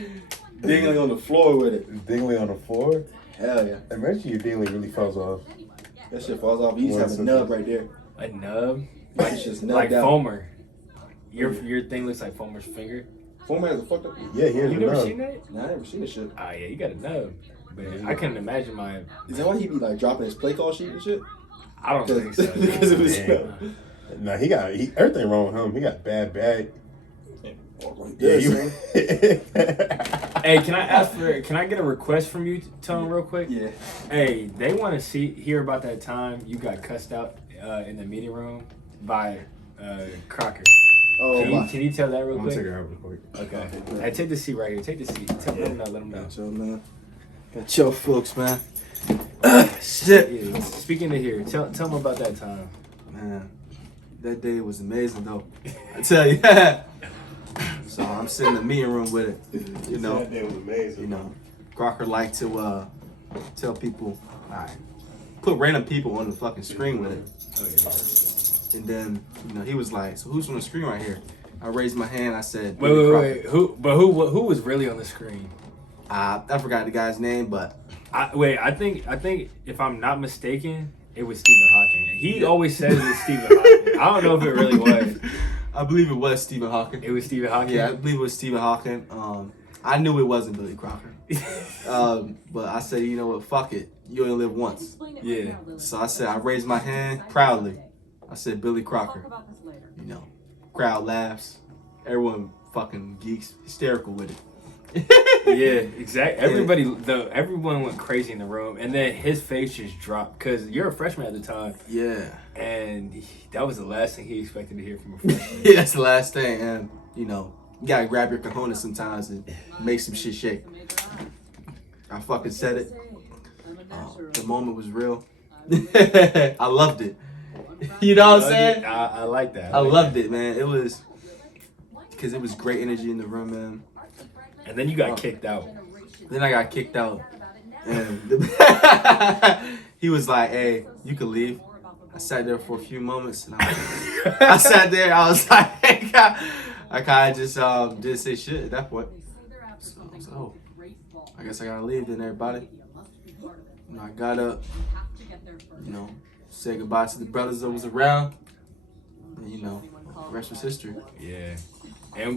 Dingling on the floor with it. Dingley on the floor. Hell yeah. Imagine your Dingley really falls off. That shit falls off. You just have a nub right there. A nub? Like it's just Like nubbed out. Foamer. Your thing looks like Foamer's finger. Foreman has a fucked up. Yeah, here's You the never nub. seen that? Nah, I never seen this shit. Ah, yeah, you got a nub. But I couldn't imagine my. Is that why he be like dropping his play call sheet and shit? I don't think so. Because it was Damn. Nah, he got everything wrong with him. He got bad back. Yeah, you- Hey, can I get a request from you, Tone, real quick? Yeah. Hey, they want to hear about that time you got cussed out in the meeting room by Crocker. Oh, my. Can you tell that real I'm gonna quick? take her out real quick. Okay. Hey, take the seat right here. Take the seat. Let them know. Got your man. Got your folks, man. Shit. Yeah, speaking of here, tell them about that time. Man, that day was amazing, though. I tell you. So I'm sitting in the meeting room with it. You know. That day was amazing. You know, Crocker liked to tell people, all right, put random people on the fucking screen with it. And then, you know, he was like, so who's on the screen right here? I raised my hand. I said, Wait, Billy wait, Crocker. wait. Who was really on the screen? I forgot the guy's name, but I think if I'm not mistaken, it was Stephen Hawking. He always says it's Stephen Hawking. I don't know if it really was. I believe it was Stephen Hawking. It was Stephen Hawking. Yeah, I believe it was Stephen Hawking. I knew it wasn't Billy Crocker. But I said, you know what, fuck it. You only live once. Yeah. So I said, I raised my hand proudly. I said, Billy Crocker. You know, crowd laughs. Everyone fucking geeks, hysterical with it. Yeah, exactly. Everyone went crazy in the room, and then his face just dropped because you're a freshman at the time. Yeah. And that was the last thing he expected to hear from a freshman. Yeah, that's the last thing. And, you know, you gotta grab your cojones sometimes and make some shit shake. I fucking said it. The moment was real. I loved it. You know what I'm saying? I like that. I loved it, man. It was because it was great energy in the room, man. And then you got kicked out. Then I got kicked out. And he was like, hey, you can leave. I sat there for a few moments. And I sat there. I was like, I kind of just didn't say shit at that point. So I was like, oh, I guess I got to leave then, everybody. You know, I got up, you know, said goodbye to the brothers that was around. And, you know, the rest was history. Yeah.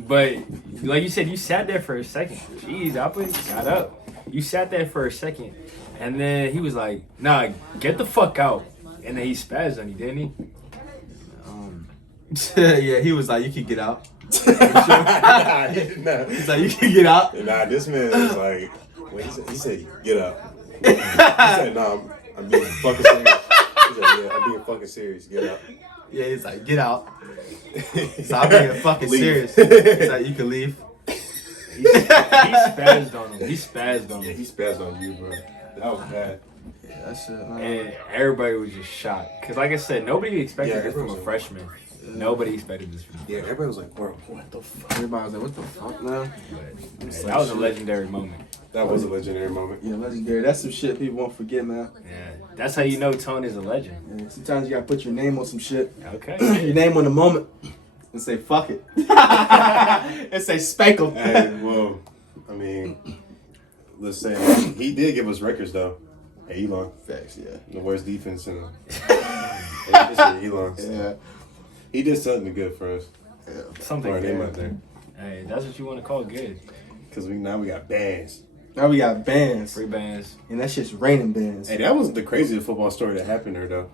But like you said, you sat there for a second. Jeez, I got up. You sat there for a second, and then he was like, "Nah, get the fuck out." And then he spazzed on you, didn't he? Yeah, he was like, "You can get out." Nah. He's like, "You can get out." Nah, this man was like, wait, he said, get up. He said, no, I'm being fucking serious. He said, yeah, I'm being fucking serious. Get up. Yeah, he's like, "Get out." So I'm being fucking Leave. serious. He's like, "You can leave." He spazzed on him. He spazzed on Yeah, him. he spazzed on you, bro. That was bad. Yeah, that shit, man. And everybody was just shocked. Because like I said, nobody expected Yeah, this from a everyone was- freshman. Nobody expected this from Yeah, everybody was like, bro, what the fuck? Everybody was like, "What the fuck, man?" That was a legendary moment. That was a legendary moment. Yeah, legendary. That's some shit people won't forget, man. Yeah. That's how you know Tone is a legend. Yeah, sometimes you gotta put your name on some shit. Okay. Your name on the moment. And say, fuck it. And say, spank 'em. Hey, well, I mean, let's say he did give us records though. Hey, Elon, Facts, yeah. the worst defense in Elon. Yeah. He did something good for us. Something Throw our name good. out there, Hey, that's what you want to call good. because now we got bands. Now we got bands. Free bands. And that shit's raining bands. Hey, that wasn't the craziest football story that happened there though.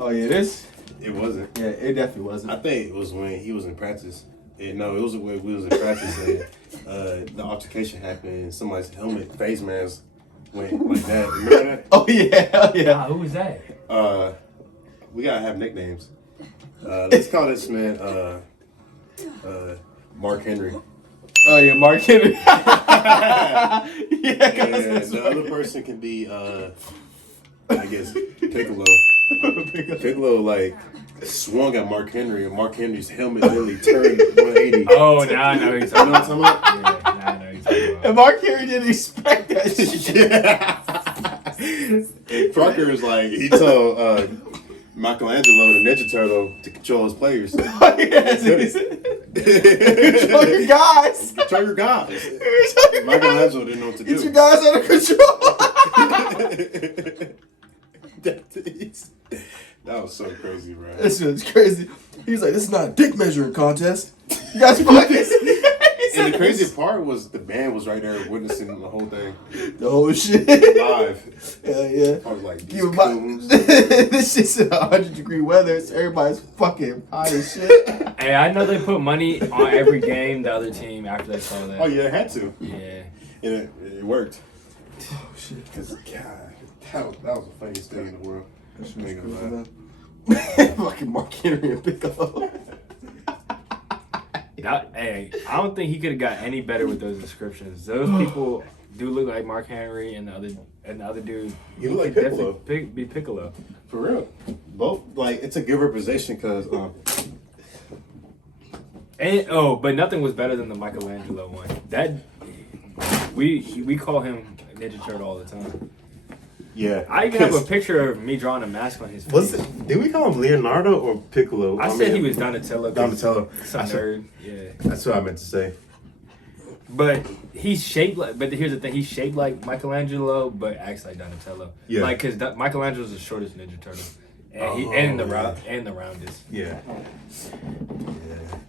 Oh, yeah, this? It wasn't. Yeah, it definitely wasn't. I think it was when he was in practice. No, it was when we was in practice and the altercation happened and somebody's helmet face mask went like that. Remember that? Oh, yeah. Oh, yeah. Who was that? We gotta have nicknames. Let's call this man Mark Henry. Oh, yeah, Mark Henry. Yeah, And the other person can be I guess Piccolo. Piccolo like swung at Mark Henry and Mark Henry's helmet literally turned 180. Oh, now I know who you're You know what talking I'm talking about? about. Yeah, now I know who you're talking about. And Mark Henry didn't expect that shit. And Crocker is like, he told Michelangelo, the Ninja Turtle, to control his players. Oh, yes. Control your guys. Control your guys. Control your guys. Michelangelo didn't know what to Get do. your guys under control. That was so crazy, bro. This shit's crazy. He's like, this is not a dick measuring contest. You guys fucking. And the crazy part was the band was right there witnessing the whole thing The whole shit. live. Hell yeah. I was like, these You coons. this shit's in 100-degree weather, so everybody's fucking high as shit. Hey, I know they put money on every game the other team after they saw that. Oh yeah, it had to. Yeah. And it worked. Oh shit. Because, God, that was the funniest thing in the world. That Ain't gonna lie. Fucking Mark Henry and Piccolo. Hey, I don't think he could have got any better with those descriptions. Those people do look like Mark Henry and the other dude. You look like Definitely Piccolo. be Piccolo. For real. Both, like, it's a good representation because, But nothing was better than the Michelangelo one. That we call him Ninja Turtle all the time. Yeah. I even have a picture of me drawing a mask on his face. Was it? Did we call him Leonardo or Piccolo? I said he was Donatello. Donatello. Some nerd. Yeah. That's what I meant to say. But he's shaped like. But here's the thing: he's shaped like Michelangelo, but acts like Donatello. Yeah. Like, cause Michelangelo's the shortest Ninja Turtle, and the roundest. Yeah.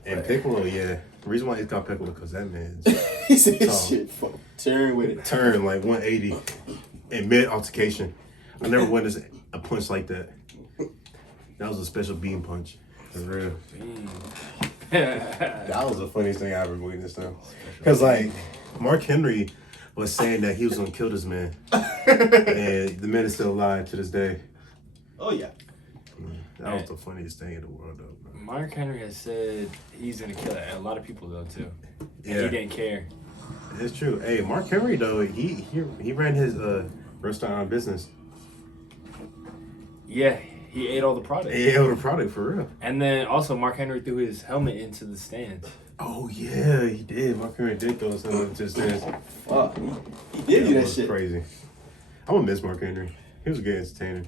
And Piccolo, yeah. The reason why he's called Piccolo because that man's He said tall. shit. Fuck. Turn with it. Turn like 180 in mid altercation. I never witnessed a punch like that. That was a special beam punch. For real. That was the funniest thing I ever witnessed though. Because like Mark Henry was saying that he was gonna kill this man. And the man is still alive to this day. Oh yeah. That was the funniest thing in the world though. Bro. Mark Henry has said he's gonna kill a lot of people though too. And Yeah. he didn't care. It's true. Hey, Mark Henry though, he ran his restaurant business. Yeah, he ate all the product. He held a product for real. And then also Mark Henry threw his helmet into the stands. Oh yeah, he did. Mark Henry did throw something to this. Fuck. He did do that was shit. crazy. I'm gonna miss Mark Henry. He was a good entertainer.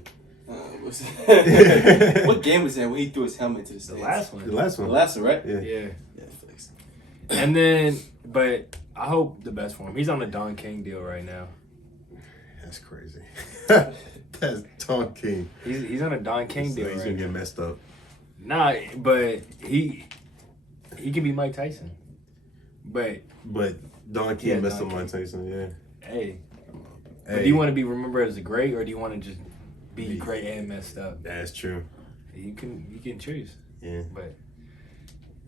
What game was that when he threw his helmet to the The stands? last one. The last The one. last one, right? Yeah. Yeah. Yeah, flex. And then, but I hope the best for him. He's on the Don King deal right now. That's crazy. That's Don King. He's on a Don King So deal he's right gonna now. get messed up. Nah, but he can be Mike Tyson. But But Don King Yeah, messed Don up Mike Tyson, yeah. hey, but Hey, do you want to be remembered as a great, or do you want to just be great and messed up? that's true. You can choose. Yeah. But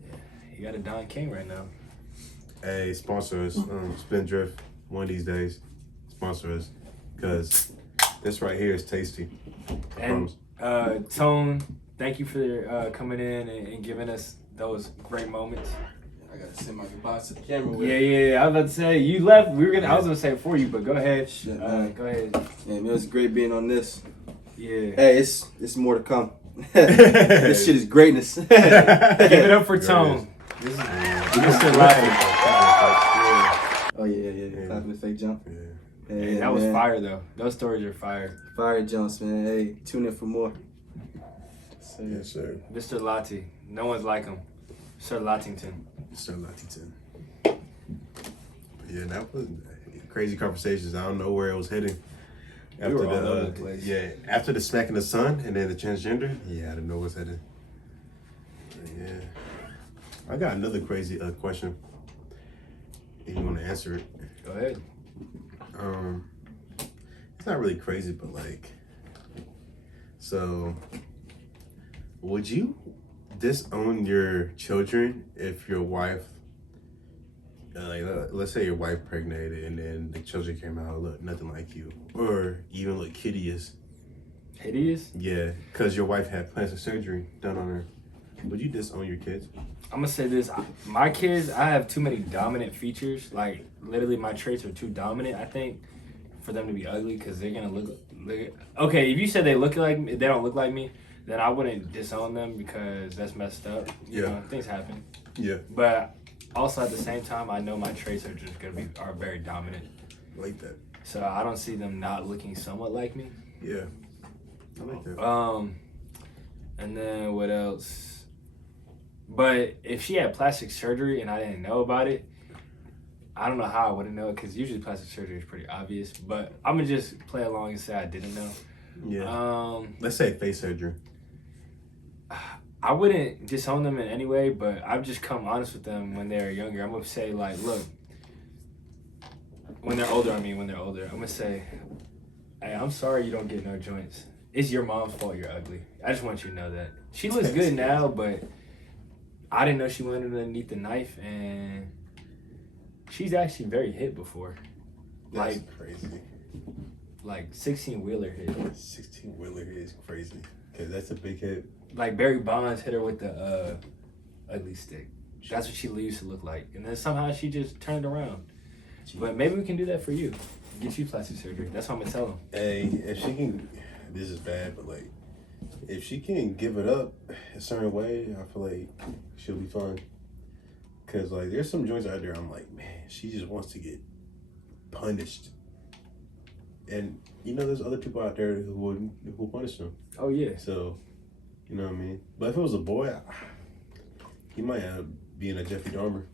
yeah, you got a Don King right now. Hey, sponsor us. Spindrift. One of these days. Sponsor us. Because this right here is tasty. I And promise. Tone, thank you for coming in and giving us those great moments. I gotta send my goodbyes to the camera with Yeah, it. yeah. I was about to say you left. I was gonna say it for you, but go ahead. Shit, man. Go ahead. Yeah, man, it was great being on this. Yeah. Hey, it's more to come. This shit is greatness. Give it up for There it Tone. This is Mr. Oh yeah. Clapping the fake jump. Yeah. Yeah, Hey, that was man. fire though. Those stories are fire. Fire jumps, man. Hey, tune in for more. So, yeah. Yes, sir. Mr. Lottie. No one's like him. Sir Lottington. Sir Lottington. Yeah, that was crazy conversations. I don't know where it was heading. We were all over the place. Yeah, after the smacking the sun and then the transgender. Yeah, I didn't know what's heading. Yeah, I got another crazy question. If you want to answer it, Go ahead. it's not really crazy, but like, so would you disown your children if your wife, let's say your wife pregnated and then the children came out look nothing like you, or even look hideous? Hideous? Yeah, because your wife had plastic surgery done on her. Would you disown your kids? I'm gonna say this. My kids, I have too many dominant features. Like, literally, my traits are too dominant, I think, for them to be ugly, because they're gonna look. Okay, if you said they look like me, they don't look like me, then I wouldn't disown them because that's messed up. You Yeah. know, things happen. Yeah, But also at the same time, I know my traits are just are very dominant. like that. So I don't see them not looking somewhat like me. Yeah, I like that. And then what else? But if she had plastic surgery and I didn't know about it, I don't know how I wouldn't know it, because usually plastic surgery is pretty obvious. But I'm gonna just play along and say I didn't know. Yeah. Let's say face surgery. I wouldn't disown them in any way, but I've just come honest with them when they're younger. I'm gonna say, like, look, when they're older, I'm gonna say, hey, I'm sorry you don't get no joints. It's your mom's fault you're ugly. I just want you to know that. She looks good now, but I didn't know she went underneath the knife, and she's actually very hit before. That's Like, crazy. like 16-wheeler hit. 16-wheeler is crazy. Because that's a big hit. Like Barry Bonds hit her with the ugly stick. That's what she used to look like. And then somehow she just turned around. But maybe we can do that for you. Get you plastic surgery. That's what I'm going to tell them. Hey, if she can, this is bad, but like, if she can give it up a certain way, I feel like she'll be fine. Cause like, there's some joints out there I'm like, man, she just wants to get punished. and you know, there's other people out there who punish him. Oh yeah. So, you know what I mean. But if it was a boy, he might end up being a Jeffrey Dahmer.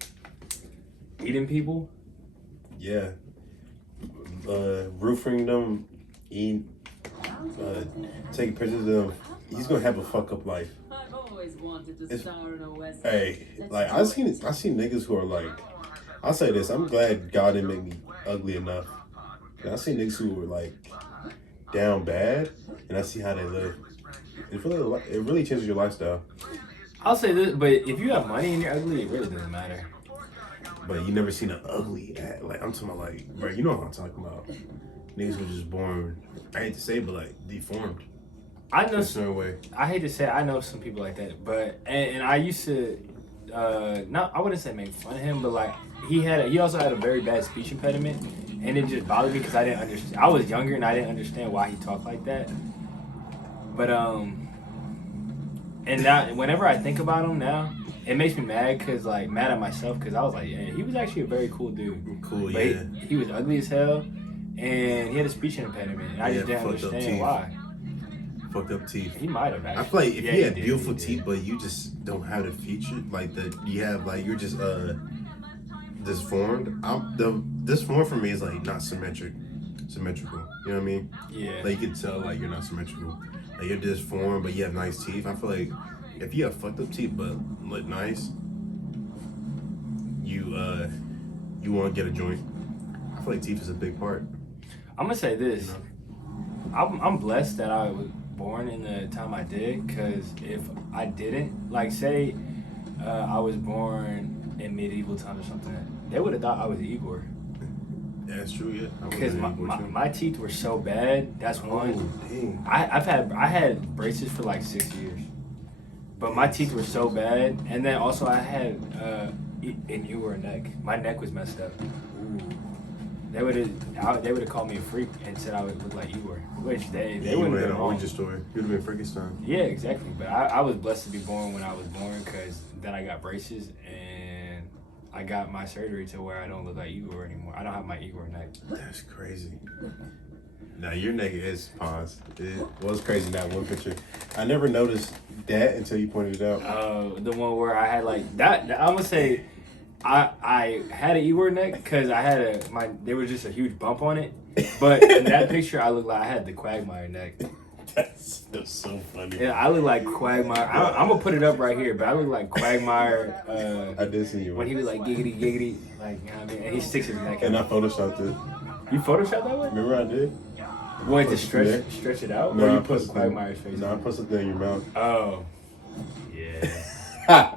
Eating people. Yeah. Roofing them, eating, taking pictures of them. He's gonna have a fuck up life. I've always wanted to star in a West. Hey, like I seen niggas who are like, I'll say this. I'm glad God didn't make me ugly enough. I see niggas who were like down bad, and I see how they live. It really changes your lifestyle. I'll say this, but if you have money and you're ugly, it really doesn't matter. But you never seen an ugly like I'm talking about like, bro, you know what I'm talking about. Niggas were just born, I hate to say it, but like deformed. I know in a certain way. I hate to say it, I know some people like that, but and I used to I wouldn't say make fun of him, but like he also had a very bad speech impediment, and it just bothered me because I didn't understand. I was younger and I didn't understand why he talked like that. But and now whenever I think about him now, it makes me mad mad at myself because I was like, yeah, he was actually a very cool dude. Cool, but yeah. He was ugly as hell, and he had a speech impediment, and I just didn't understand why. Fucked up teeth. He might have actually. I feel like if you had did, beautiful teeth, but you just don't have the feature, like you have like you're just disformed. Disformed for me is like not symmetrical. You know what I mean? Yeah. Like you can tell like you're not symmetrical. Like you're disformed, but you have nice teeth. I feel like if you have fucked up teeth but look nice, you want to get a joint. I feel like teeth is a big part. I'm gonna say this. You know? I'm blessed that I was born in the time I did, because if I didn't, like say I was born in medieval times or something, they would have thought I was Igor. Yeah, that's true, yeah. Because my teeth were so bad. That's one. Oh, dang. I had braces for like 6 years, but my teeth were so bad, and then also I had an Igor neck. My neck was messed up. They would have called me a freak and said I would look like Igor, which they wouldn't have been wrong. Origin story. You would have been Frankenstein. Yeah, exactly. But I was blessed to be born when I was born, because then I got braces and I got my surgery to where I don't look like Igor anymore. I don't have my Igor neck. That's crazy. Now your neck is paused. It was crazy in that one picture. I never noticed that until you pointed it out. The one where I had like that. I'm gonna say. I had an Igor neck because I had there was just a huge bump on it, but in that picture I looked like I had the Quagmire neck. That's so funny. Yeah, I look like Quagmire. I'm gonna put it up right here, but I look like Quagmire. I did see you when he was like giggity giggity, like, you know what I mean, and he sticks his neck and out. I photoshopped it. You photoshopped that one? Remember I did? What, to stretch it out? No, or you I put Quagmire's face? No, I put something in your mouth. Oh, yeah.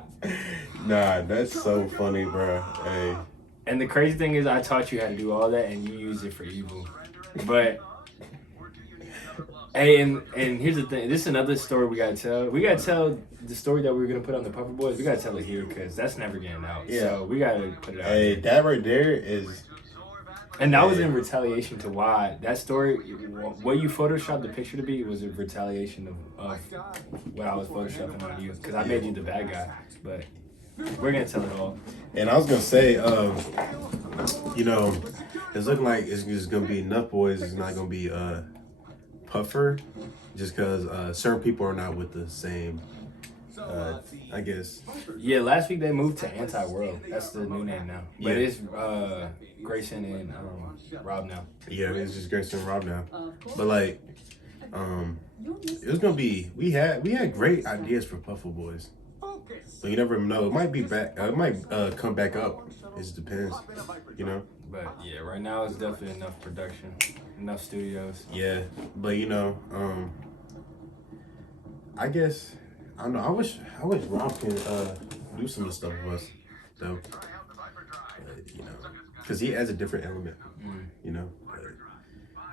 Nah, that's so funny, bro. Hey. And the crazy thing is, I taught you how to do all that, and you used it for evil. But hey, and here's the thing. This is another story we gotta tell. We gotta tell the story that we were gonna put on the Puffer Boys. We gotta tell it here because that's never getting out. Yeah. So we gotta put it out. Hey, that right there is. And that was in retaliation to why that story, what you photoshopped the picture to be, was a retaliation of what I was photoshopping on you, because I made you the bad guy. But we're gonna tell it all. And I was gonna say, you know, it's looking like it's just gonna be Nuff Boys. It's not gonna be Puffer, just because certain people are not with the same. I guess. Yeah, last week they moved to Anti-World. That's the new name now. But Yeah. it's Grayson and Rob now. Yeah, it's just Grayson and Rob now. But like, it was gonna be. We had great ideas for Puffer Boys. So you never know. It might be back. It might come back up. It just depends. You know. But yeah, right now it's definitely enough production, enough studios. Yeah, but you know, I guess I don't know. I wish Rob can do some of the stuff with us, though. You know, because he adds a different element. You know,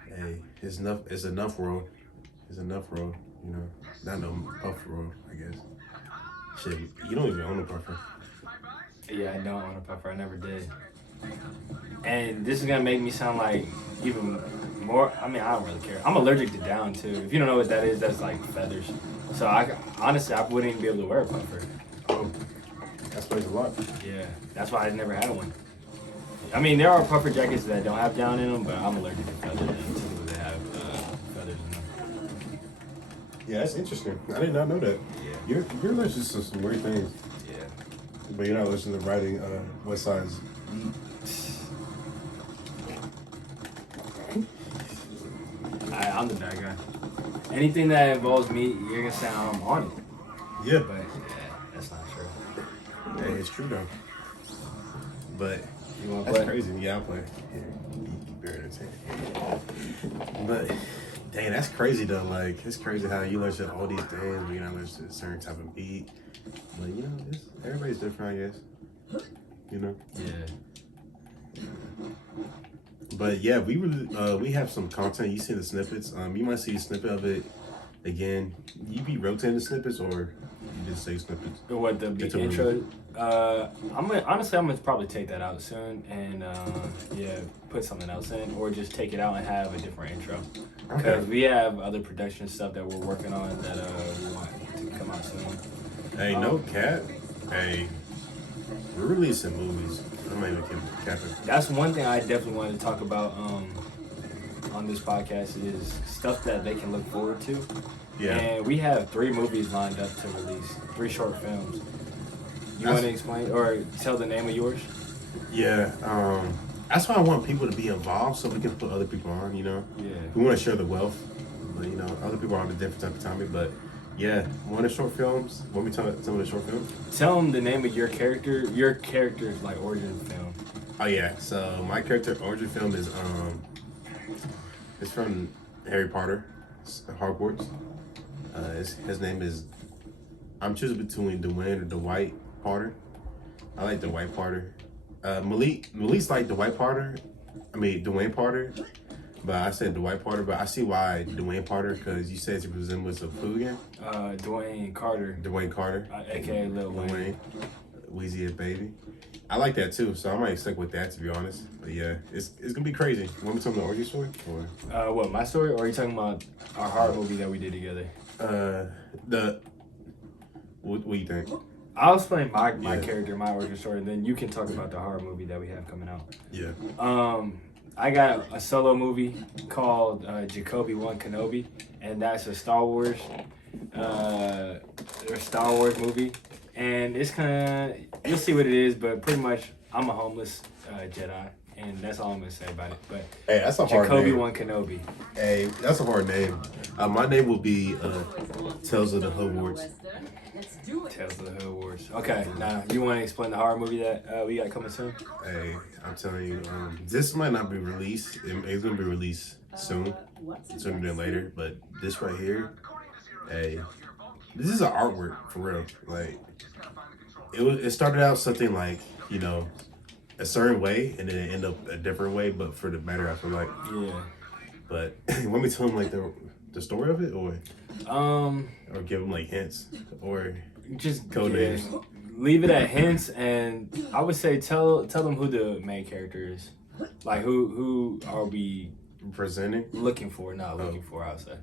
hey, it's enough world. It's enough world. You know, not no Puffer world. I guess. Shit, you don't even own a Puffer. Yeah, I don't own a Puffer. I never did. And this is gonna make me sound like even more. I mean, I don't really care. I'm allergic to down too. If you don't know what that is, that's like feathers. So honestly, I wouldn't even be able to wear a Puffer. Oh, that explains a lot. Yeah, that's why I never had one. I mean, there are puffer jackets that don't have down in them, but I'm allergic to feathers. brothers in them. Yeah, that's interesting. I did not know that. Yeah. You're listening to some weird things, Yeah. but you're not listening to writing West Side's. I'm the bad guy. Anything that involves me, you're gonna say I'm on it. Yeah, But that's not true. hey, it's true though. But You wanna that's play? crazy. Yeah, I'll play. Yeah, you better entertain. But dang, that's crazy though. Like it's crazy how you listen to all these things, but you're not listening to a certain type of beat. But you know, everybody's different, I guess. You know. Yeah. But yeah, we have some content. You see the snippets. You might see a snippet of it again. You be rotating the snippets, or you just say snippets. What the It's a intro? I'm gonna probably take that out soon and put something else in, or just take it out and have a different intro. Because we have other production stuff that we're working on that we want to come out soon. Hey, no cap. Hey, we're releasing movies. I'm not even capping. That's one thing I definitely wanted to talk about on this podcast is stuff that they can look forward to. Yeah. And we have 3 movies lined up to release, 3 short films. You want to explain or tell the name of yours? Yeah. That's why I want people to be involved so we can put other people on. You know. Yeah. We want to share the wealth, but you know, other people are on a different type of topic. But yeah, one of the short films. When we tell some of the short films. Tell them the name of your character. Your character's like origin film. Oh yeah, so my character origin film is it's from Harry Potter, Hogwarts. His name is. I'm choosing between Dwayne or Dwight Potter. I like Dwight Potter. Malik's like Dwight Potter. I mean Dwayne Potter, but I said Dwight Potter. But I see why Dwayne Potter because you said it's a resemblance of who again? Dwayne Carter, Dwayne Carter, aka Lil Wayne. Weezy and Baby. I like that too, so I might stick with that to be honest. But yeah, it's gonna be crazy. Want me to tell them the origin story? Or? What, my story, or are you talking about our horror movie that we did together? What do you think? I'll explain my character, my origin story, and then you can talk about the horror movie that we have coming out. Yeah. I got a solo movie called Jacoby One Kenobi, and that's a Star Wars movie. And it's kind of, you'll see what it is, but pretty much I'm a homeless Jedi, and that's all I'm going to say about it. But hey, that's a hard Jacoby name. One Kenobi. Hey, that's a hard name. My name will be Tales of the Hood Wars. Tales of the Hood Wars. Okay, now you want to explain the horror movie that we got coming soon? Hey, I'm telling you, this might not be released. It's going to be released soon, sooner than later. But this right here, hey, this is an artwork for real. Like, it started out something like, you know, a certain way, and then it ended up a different way, but for the better, I feel like. Yeah. But want me to tell them like the story of it, or give them like hints, or just code names. Leave it at hints, and I would say tell them who the main character is. Like who are we presenting? Looking for, not looking for. I'll say.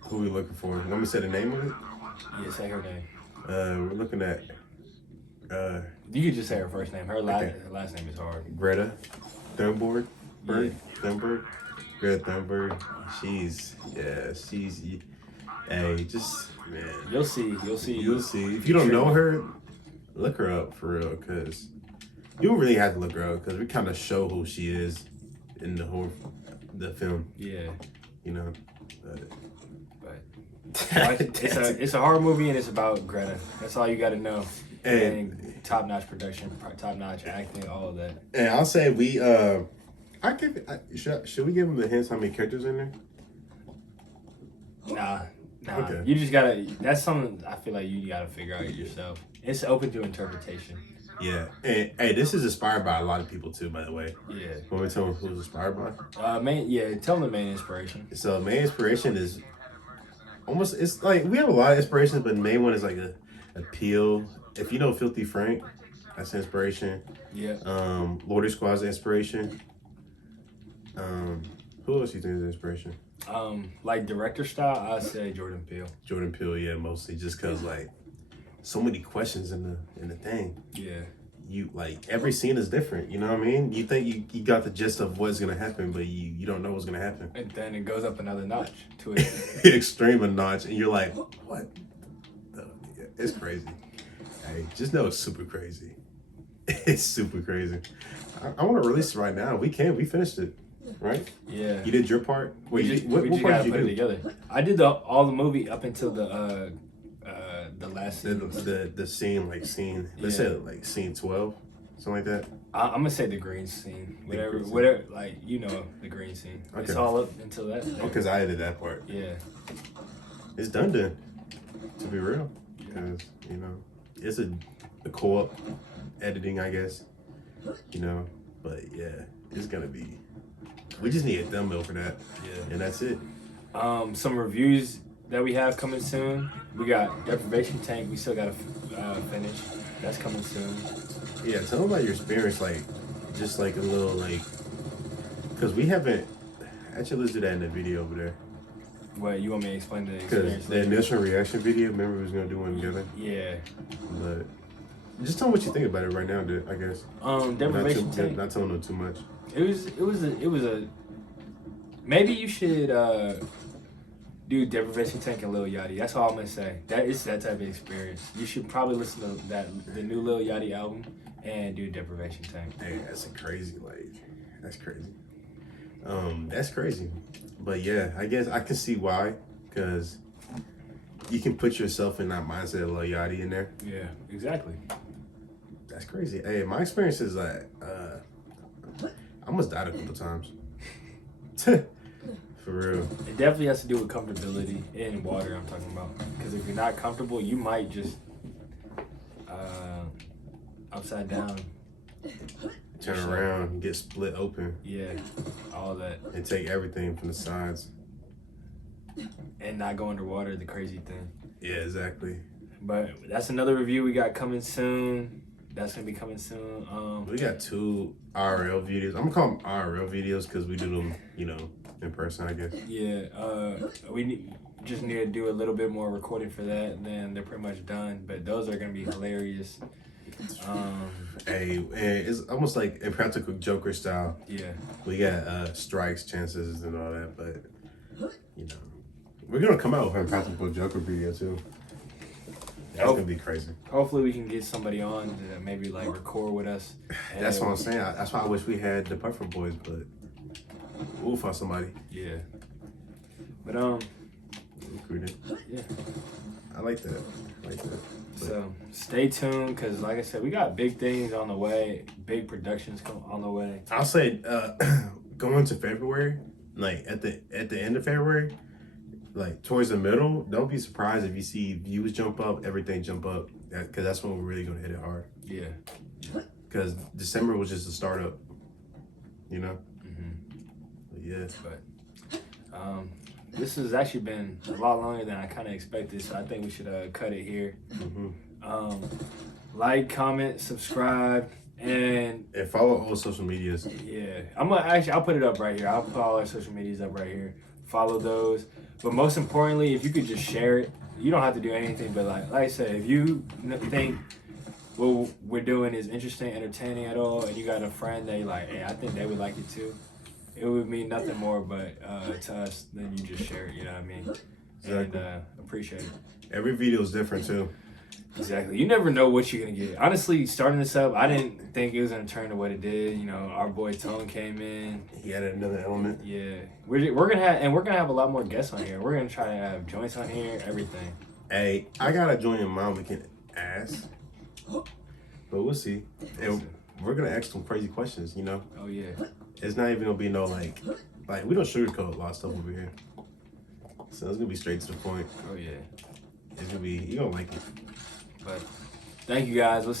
Who are we looking for? Want me to say the name of it? Yeah, say her name. We're looking at. You could just say her first name. Her last name is hard. Greta Thunberg. Yeah. Thunberg. Greta Thunberg. She's. Hey, just man. You'll see. You'll see. If you don't know her, look her up for real, cause you don't really have to look her up, cause we kind of show who she is in the film. Yeah. You know. But it's a horror movie, and it's about Greta. That's all you got to know. And top-notch production, top-notch acting, all of that. And I'll say we should we give them the hints how many characters in there? Nah. Okay. You just gotta. That's something I feel like you gotta figure out yourself. It's open to interpretation. Yeah. And hey, this is inspired by a lot of people too, by the way. Yeah. Want me to tell them who's inspired by? Tell them the main inspiration. So main inspiration is almost, it's like we have a lot of inspirations, but the main one is like a Peel. If you know Filthy Frank, that's inspiration. Yeah. Lordy Squad's inspiration. Who else you think is inspiration? Like director style, I'd say Jordan Peele. Jordan Peele, yeah, mostly just cause like so many questions in the thing. Yeah. you like every scene is different. You know what I mean? You think you got the gist of what's gonna happen, but you don't know what's gonna happen. And then it goes up another notch to it. Extreme a notch, and you're like, what? It's crazy. Hey, just know it's super crazy. It's super crazy. I want to release it right now. We finished it, right? Yeah. You did your part. Wait, what just part gotta did you put do? it together. I did all the movie up until the last scene. The scene, like scene. Let's say like scene 12, something like that. I'm gonna say the green scene. Whatever, like you know the green scene. Okay. It's all up until that. Because I edited that part. Yeah. It's done. To be real, because you know it's a co-op editing, I guess. You know, but yeah, it's gonna be. We just need a thumbnail for that. Yeah. And that's it. Some reviews that we have coming soon. We got Deprivation Tank. We still gotta finish. That's coming soon. Yeah, tell them about your experience, like, just like a little, like, because we haven't. Actually, let's do that in the video over there. What, you want me to explain the Because experience? the initial reaction video, remember we was gonna do one together. Yeah. But just tell them what you think about it right now, dude. I guess. Deprivation Tank. Not telling them too much. It was a. Maybe you should do Deprivation Tank and Lil Yachty. That's all I'm gonna say. That is that type of experience. You should probably listen to the new Lil Yachty album and do Deprivation Tank. Hey, that's crazy. That's crazy. That's crazy. But yeah, I guess I can see why, because you can put yourself in that mindset of Lil Yachty in there. Yeah, exactly. That's crazy. Hey, my experience is like, I almost died a couple times. For real. It definitely has to do with comfortability in water. I'm talking about, because if you're not comfortable, you might just upside down. Turn around and get split open. Yeah, all that. And take everything from the sides. And not go underwater, the crazy thing. Yeah, exactly. But that's another review we got coming soon. That's gonna be coming soon. We got 2 IRL videos. I'm gonna call them IRL videos because we do them, you know, in person, I guess. Yeah, we just need to do a little bit more recording for that, and then they're pretty much done. But those are gonna be hilarious. Hey, it's almost like Impractical Joker style. Yeah. We got strikes, chances, and all that, but you know, we're gonna come out with an Impractical Joker video too. That's gonna be crazy. Hopefully, we can get somebody on to maybe like record with us. That's what I'm saying. That's why I wish we had the Puffer Boys, but we'll find somebody. Yeah. But Recruited. yeah. I like that. But So stay tuned, because like I said, we got big things on the way. Big productions come on the way. I'll say going to February, like at the end of February, like towards the middle, don't be surprised if you see views jump up, everything jump up, because that's when we're really gonna hit it hard. Yeah. Because December was just a startup, you know. But yeah. But this has actually been a lot longer than I kind of expected, so I think we should cut it here. Like, comment, subscribe, and follow all social medias. Yeah, I'll put it up right here. I'll put all our social medias up right here. Follow those. But most importantly, if you could just share it. You don't have to do anything, but like I said, if you think what we're doing is interesting, entertaining at all, and you got a friend that you're like, hey, I think they would like it too, it would mean nothing more but to us than you just share it, you know what I mean? Exactly. And appreciate it. Every video is different too. Exactly. You never know what you're gonna get. Honestly, starting this up, I didn't think it was gonna turn to what it did. You know, our boy Tone came in. He added another element. Yeah, we're gonna have a lot more guests on here. We're gonna try to have joints on here, everything. Hey, I got a joint in mind we can ask, but we'll see. And we're gonna ask some crazy questions. You know. Oh yeah. It's not even gonna be no like we don't sugarcoat a lot of stuff over here. So it's gonna be straight to the point. Oh yeah. It's gonna be, you're gonna like it. But thank you guys. Let's